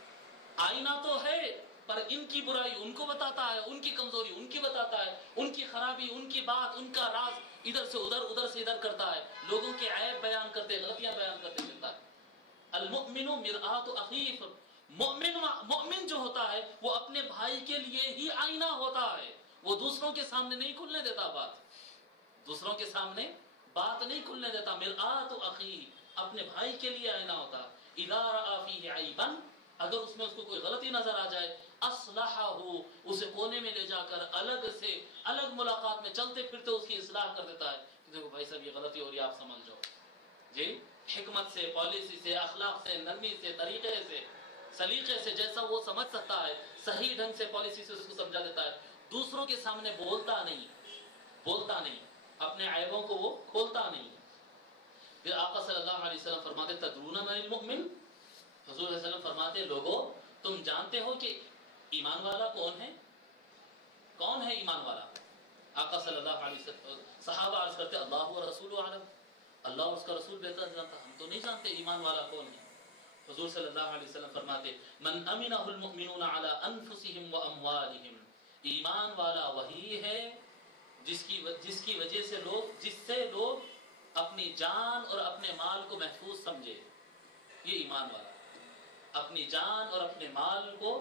آئینہ تو ہے پر ان کی برائی ان کو بتاتا ہے، ان کی کمزوری ان کی بتاتا ہے، ان کی خرابی، ان کی بات، ان کا راز ادھر سے ادھر، ادھر سے ادھر کرتا ہے، لوگوں کے عیب بیان کرتے، غلطیاں بیان کرتے پھرتا ہے۔ المؤمن مرآت اخیہ، مومن جو ہوتا ہے وہ اپنے بھائی کے لیے ہی آئینہ ہوتا ہے، وہ دوسروں کے سامنے نہیں کھلنے دیتا بات، دوسروں کے سامنے بات نہیں کھلنے دیتا۔ مرآت اخیہ، اپنے بھائی کے لیے آئینہ ہوتا ہے۔ اذا رأى فیہ عیبا، اگر اس میں اس کو کوئی غلطی نظر آ جائے، اصلحہ، اسے کونے میں لے جا کر الگ ملاقات میں چلتے پھرتے اس کی اصلاح کر دیتا ہے کہ دیکھو بھائی صاحب یہ غلطی ہو رہی ہے، آپ سمجھ جاؤ جی، حکمت سے، پالیسی سے، اخلاق سے، نرمی سے، طریقے سے، سلیقے سے، جیسا وہ سمجھ سکتا ہے صحیح ڈھنگ سے پالیسی سے اس کو سمجھا دیتا ہے۔ دوسروں کے سامنے بولتا نہیں، اپنے عیبوں کو وہ کھولتا نہیں۔ پھر آقا صلی اللہ علیہ وسلم فرماتے تدرون من المؤمن، حضور صلی اللہ علیہ وسلم فرماتے لوگو تم جانتے ہو کہ ایمان والا کون ہے؟ کون ہے ایمان والا؟ آقا صلی اللہ علیہ وسلم صحابہ عرض کرتے اللہ و رسول عالم، اللہ اور اس کا رسول بہتر جانتا، ہم تو نہیں جانتے ایمان والا کون ہے۔ حضور صلی اللہ علیہ وسلم فرماتے من امنہ المؤمنون علی انفسہم و اموالہم، ایمان والا وہی ہے جس کی وجہ سے جس سے لوگ اپنی جان اور اپنے مال کو محفوظ سمجھے، یہ ایمان والا اپنی جان اور اپنے مال کو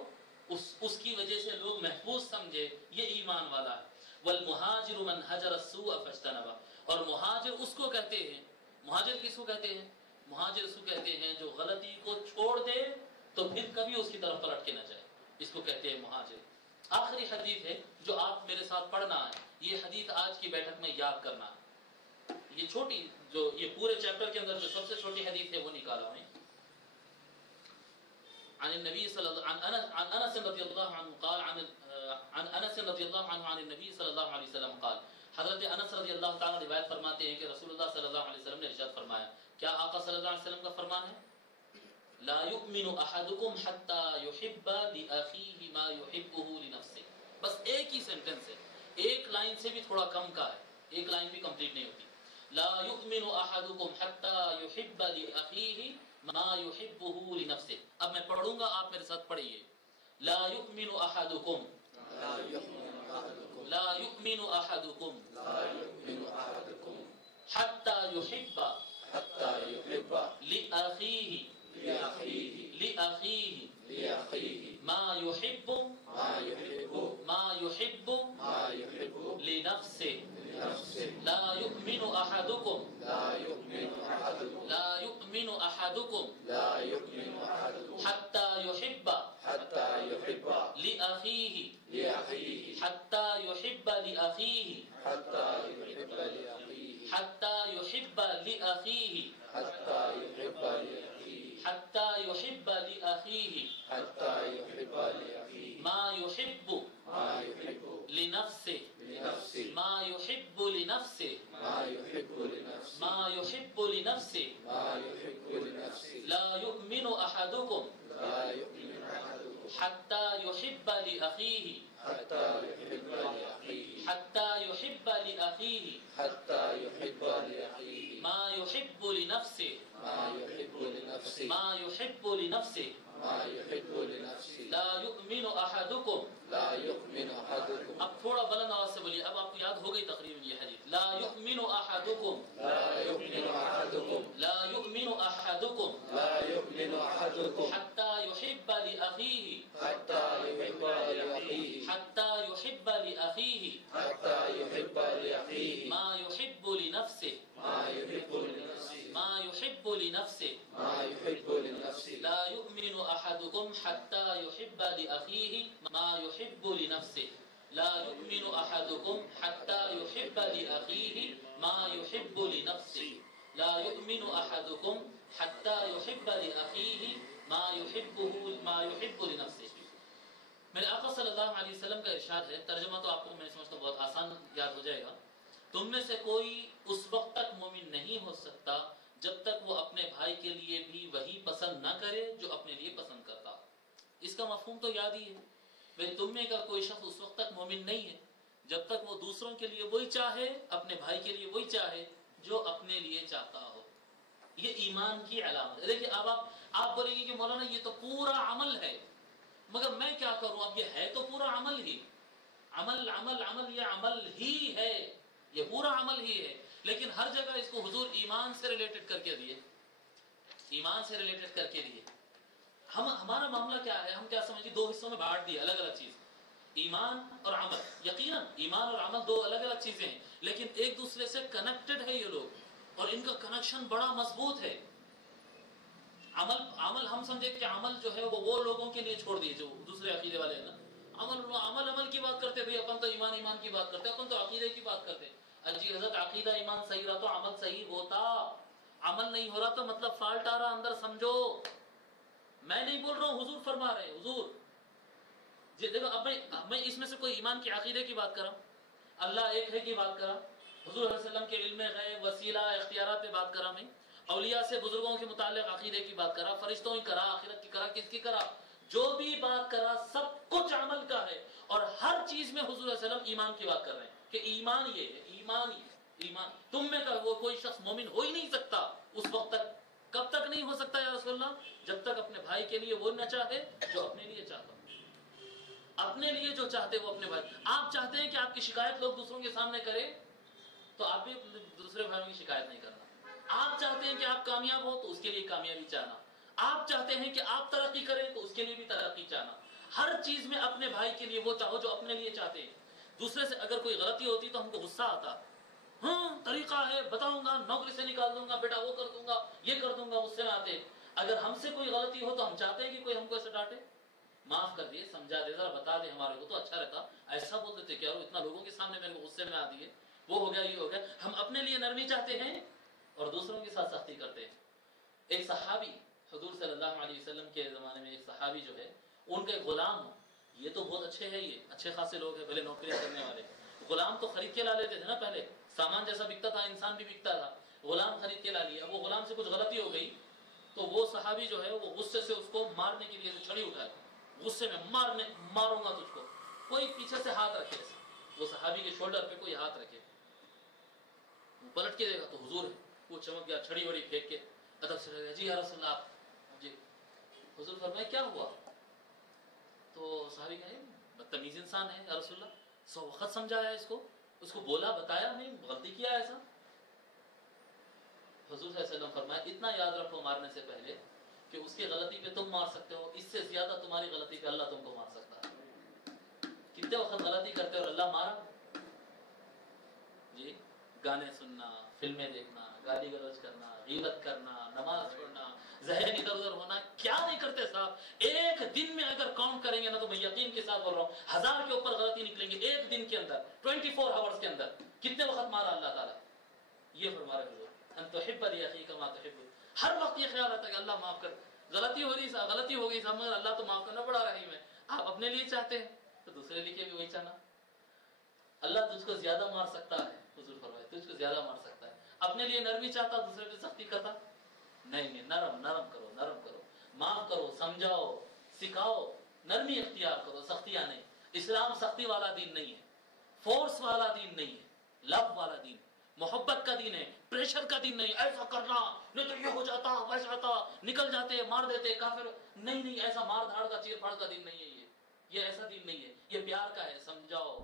اس کی وجہ سے لوگ محفوظ سمجھے، یہ ایمان والا ہے۔ والمہاجر من ہجر السوء فاجتنبہ، اور مہاجر اس کو کہتے ہیں، مہاجر کس کو کہتے ہیں؟ مہاجر اس کو کہتے ہیں جو غلطی کو چھوڑ دے تو پھر کبھی اس کی طرف پلٹ کے نہ جائے، اس کو کہتے ہیں مہاجر۔ آخری حدیث ہے جو آپ میرے ساتھ پڑھنا ہے، یہ حدیث آج کی بیٹھک میں یاد کرنا ہے، یہ چھوٹی جو یہ پورے چیپٹر کے اندر جو سب سے چھوٹی حدیث ہے وہ نکالا ہوں۔ عن النبي صلى الله عن انس رضي الله عنه قال عن انس رضي الله عنه عن النبي صلى الله عليه وسلم قال، حضرت انس رضی اللہ تعالیٰ روایت فرماتے ہیں کہ رسول اللہ صلی اللہ علیہ وسلم نے ارشاد فرمایا، کیا آقا صلی اللہ علیہ وسلم کا فرمان ہے؟ لا يؤمن احدكم حتى يحب لاخيه ما يحبه لنفسه، بس ایک ہی سینٹنس ہے، ایک لائن سے بھی تھوڑا کم کا ہے، ایک لائن بھی کمپلیٹ نہیں ہوتی۔ لا يؤمن احدكم حتى يحب لاخيه ما يحبه لنفسه۔ اب میں پڑھوں گا، آپ میرے ساتھ پڑھیے۔ لا يؤمن احدكم لا يؤمن احدكم حتى يحب لاخيه ما يحب لنفسه۔ لا يؤمن احدكم حتى يحب لأخيه حتى يحب لأخيه حتى يحب لأخيه حتى يحب لأخيه ما يحب لنفسه ما يحب لنفسه ما يحب لنفسه۔ لا يؤمن أحدكم حتى يحب لأخيه حتى يحب لأخيه ما يحب لنفسه ما يحب لنفسه۔ لا يؤمن أحدكم، اب تھوڑا بلند آواز سے بولیے، اب آپ کو یاد ہو گئی تقریباً یہ حدیث۔ لا يؤمن أحدكم لا يؤمن أحدكم حتى يحب لأخيه حتى يحب لأخيه ما يحب لنفسه ما يحب لنفسه۔ لا يؤمن أحدكم حتى يحب لأخيه ما يحب لنفسه لا يؤمن أحدكم حتى يحب لأخيه ما يحب لنفسه لا يؤمن أحدكم حتى يحب لأخيه ما يحب لنفسه۔ میرے آقا صلی اللہ علیہ وسلم کا ارشاد ہے، ترجمہ تو آپ کو میں سمجھتا ہوں بہت آسان یاد ہو جائے گا۔ تم میں سے کوئی اس وقت تک مومن نہیں ہو سکتا جب تک وہ اپنے بھائی کے لیے بھی وہی پسند نہ کرے جو اپنے لیے پسند کرتا۔ اس کا مفہوم تو یاد ہی ہے، بھئی تم میں کا کوئی شخص اس وقت تک مومن نہیں ہے جب تک وہ دوسروں کے لیے وہی چاہے، اپنے بھائی کے لیے وہی چاہے جو اپنے لیے چاہتا ہو۔ یہ ایمان کی علامت ہے۔ دیکھیں اب آپ بولیں گے کہ مولانا یہ تو پورا عمل ہے، مگر میں کیا کروں؟ اب یہ ہے تو پورا عمل ہی، عمل عمل عمل، یہ عمل ہی ہے، یہ پورا عمل ہی ہے، لیکن ہر جگہ اس کو حضور ایمان سے ریلیٹڈ کر کے دیے، ایمان سے ریلیٹڈ کر کے دیے۔ ہمارا معاملہ کیا ہے؟ ہم کیا سمجھیں؟ دو حصوں میں بانٹ دیا الگ الگ چیز، ایمان اور عمل۔ یقیناً ایمان اور عمل دو الگ الگ چیزیں ہیں، لیکن ایک دوسرے سے کنیکٹڈ ہے یہ لوگ، اور ان کا کنیکشن بڑا مضبوط ہے۔ عمل ہم سمجھے کہ عمل جو ہے وہ لوگوں کے لیے چھوڑ دیے جو دوسرے عقیدے والے ہیں نا، عمل کی بات کرتے، بھئی اپن تو ایمان کی بات کرتے، اپن تو عقیدے کی بات کرتے۔ جی حضرت عقیدہ ایمان صحیح رہا تو عمل صحیح ہوتا، عمل نہیں ہو رہا تو مطلب فالٹ آ رہا اندر، سمجھو۔ میں نہیں بول رہا ہوں، حضور فرما رہے ہیں، حضور جی دیکھو، اب میں اس میں سے کوئی ایمان کی عقیدے کی بات کرا، اللہ ایک ہے کی بات کرا، حضور صلی اللہ علیہ وسلم کے علم غیب، وسیلہ، اختیارات پہ بات کرا میں، اولیاء سے بزرگوں کے متعلق عقیدے کی بات کرا، فرشتوں کی کرا، آخرت کی کرا، کس کی کرا، جو بھی بات کرا سب کچھ عمل کا ہے، اور ہر چیز میں حضور صلی اللہ علیہ وسلم ایمان کی بات کر رہے ہیں کہ ایمان یہ ہے، ایمان یہ ہے، ایمان تم میں کا وہ کوئی شخص مومن ہو ہی نہیں سکتا اس وقت تک. کب تک نہیں ہو سکتا یا رسول اللہ؟ جب تک اپنے بھائی کے لیے وہ نہ چاہے جو اپنے لیے چاہتا. اپنے لیے جو چاہتے وہ اپنے بھائی. آپ چاہتے ہیں کہ آپ کی شکایت لوگ دوسروں کے سامنے کریں تو آپ بھی دوسرے بھائیوں کی شکایت نہیں کرنا. آپ چاہتے ہیں کہ آپ کامیاب ہو تو اس کے لیے کامیابی چاہنا. آپ چاہتے ہیں کہ آپ ترقی کریں تو اس کے لیے بھی ترقی چاہنا. ہر چیز میں اپنے بھائی کے لیے وہ چاہو جو اپنے لیے چاہتے ہیں. دوسرے سے اگر کوئی غلطی ہوتی تو ہم کو غصہ آتا، ہاں طریقہ ہے بتاؤں گا، نوکری سے نکال دوں گا، بیٹا وہ کر دوں گا، یہ کر دوں گا، غصے میں آتے. اگر ہم سے کوئی غلطی ہو تو ہم چاہتے ہیں کہ کوئی ہم کو ایسے ڈانٹے، معاف کر دیے، سمجھا دے، ذرا بتا دے ہمارے کو تو اچھا رہتا. ایسا بول دیتے کہ یار اتنا لوگوں کے سامنے میرے کو غصے میں آ دیے، وہ ہو گیا یہ ہو گیا. ہم اپنے لیے نرمی چاہتے ہیں اور دوسروں کے ساتھ سختی کرتے ہیں. ایک صحابی حضور صلی اللہ علیہ وسلم کے زمانے میں، ایک صحابی جو ہے ان کا ایک غلام، یہ تو بہت اچھے ہیں، یہ اچھے خاصے لوگ ہیں، بھلے نوکریاں کرنے والے. غلام تو خرید کے لا لیتے تھے نا، پہلے سامان جیسا بکتا تھا انسان بھی بکتا تھا. غلام خرید کے لا لیا. اب وہ غلام سے کچھ غلطی ہو گئی تو وہ صحابی جو ہے وہ غصے سے اس کو مارنے کے لیے چھڑی اٹھائے، غصے میں ماروں گا تجھ کو. کوئی پیچھے سے ہاتھ رکھے ایسے، وہ صحابی کے شولڈر پہ کوئی ہاتھ رکھے، وہ پلٹ کے دیکھا تو حضور ہے. وہ چمک گیا، چھڑی وڑی پھینک کے ادب سے لگا، جی یا رسول اللہ آپ جی. حضور فرمایا کیا ہوا؟ تو صحابی کہے بدتمیز انسان ہے یا رسول اللہ. 100 وقت سمجھایا اس کو بولا بتایا، نہیں غلطی کیا ایسا. حضور صلی اللہ علیہ وسلم فرمایا اتنا یاد رکھو مارنے سے پہلے کہ اس کی غلطی پہ تم مار سکتے ہو، اس سے زیادہ تمہاری غلطی پہ اللہ تم کو مار سکتا ہے. کتنے وقت غلطی کرتے اور اللہ مارا. جی گانے سننا، فلمیں دیکھنا، گالی گلوچ کرنا، غیبت کرنا، نماز پڑھنا، ذہن ادھر ادھر ہونا، کیا نہیں کرتے صاحب. ایک دن میں اگر کاؤنٹ کریں گے نا تو میں یقین کے ساتھ بول رہا ہوں 1000 کے اوپر غلطی نکلیں گے ایک دن کے اندر، 24 آورز کے اندر. کتنے وقت مارا اللہ تعالیٰ. یہ فرما رہے حضور ان تحب لاخیک ما تحب. ہر وقت یہ خیال رہتا ہے کہ اللہ معاف کر. غلطی ہو گئی صاحب مگر اللہ تو معاف کرنا بڑا رحیم ہے. آپ اپنے لیے چاہتے ہیں تو دوسرے لیے بھی وہی چاہنا. اللہ تجھ کو زیادہ مار سکتا ہے، حضور فرمائے تجھ کو زیادہ مار سکتا ہے. اپنے لیے نرمی چاہتا، دوسرے پہ سختی کرتا. نہیں، نرم کرو، معاف کرو، سمجھاؤ، سکھاؤ، نرمی اختیار کرو، سختیاں نہیں. اسلام سختی والا دین نہیں ہے، فورس والا دین نہیں ہے، لو والا دین، محبت کا دین ہے، پریشر کا دین نہیں. ایسا کرنا نہیں تو یہ ہو جاتا، ویسا ہوتا، نکل جاتے، مار دیتے کافر. نہیں، ایسا مار دھاڑ کا چیر پھاڑ کا دین نہیں ہے. یہ ایسا دین نہیں ہے. یہ پیار کا ہے. سمجھاؤ،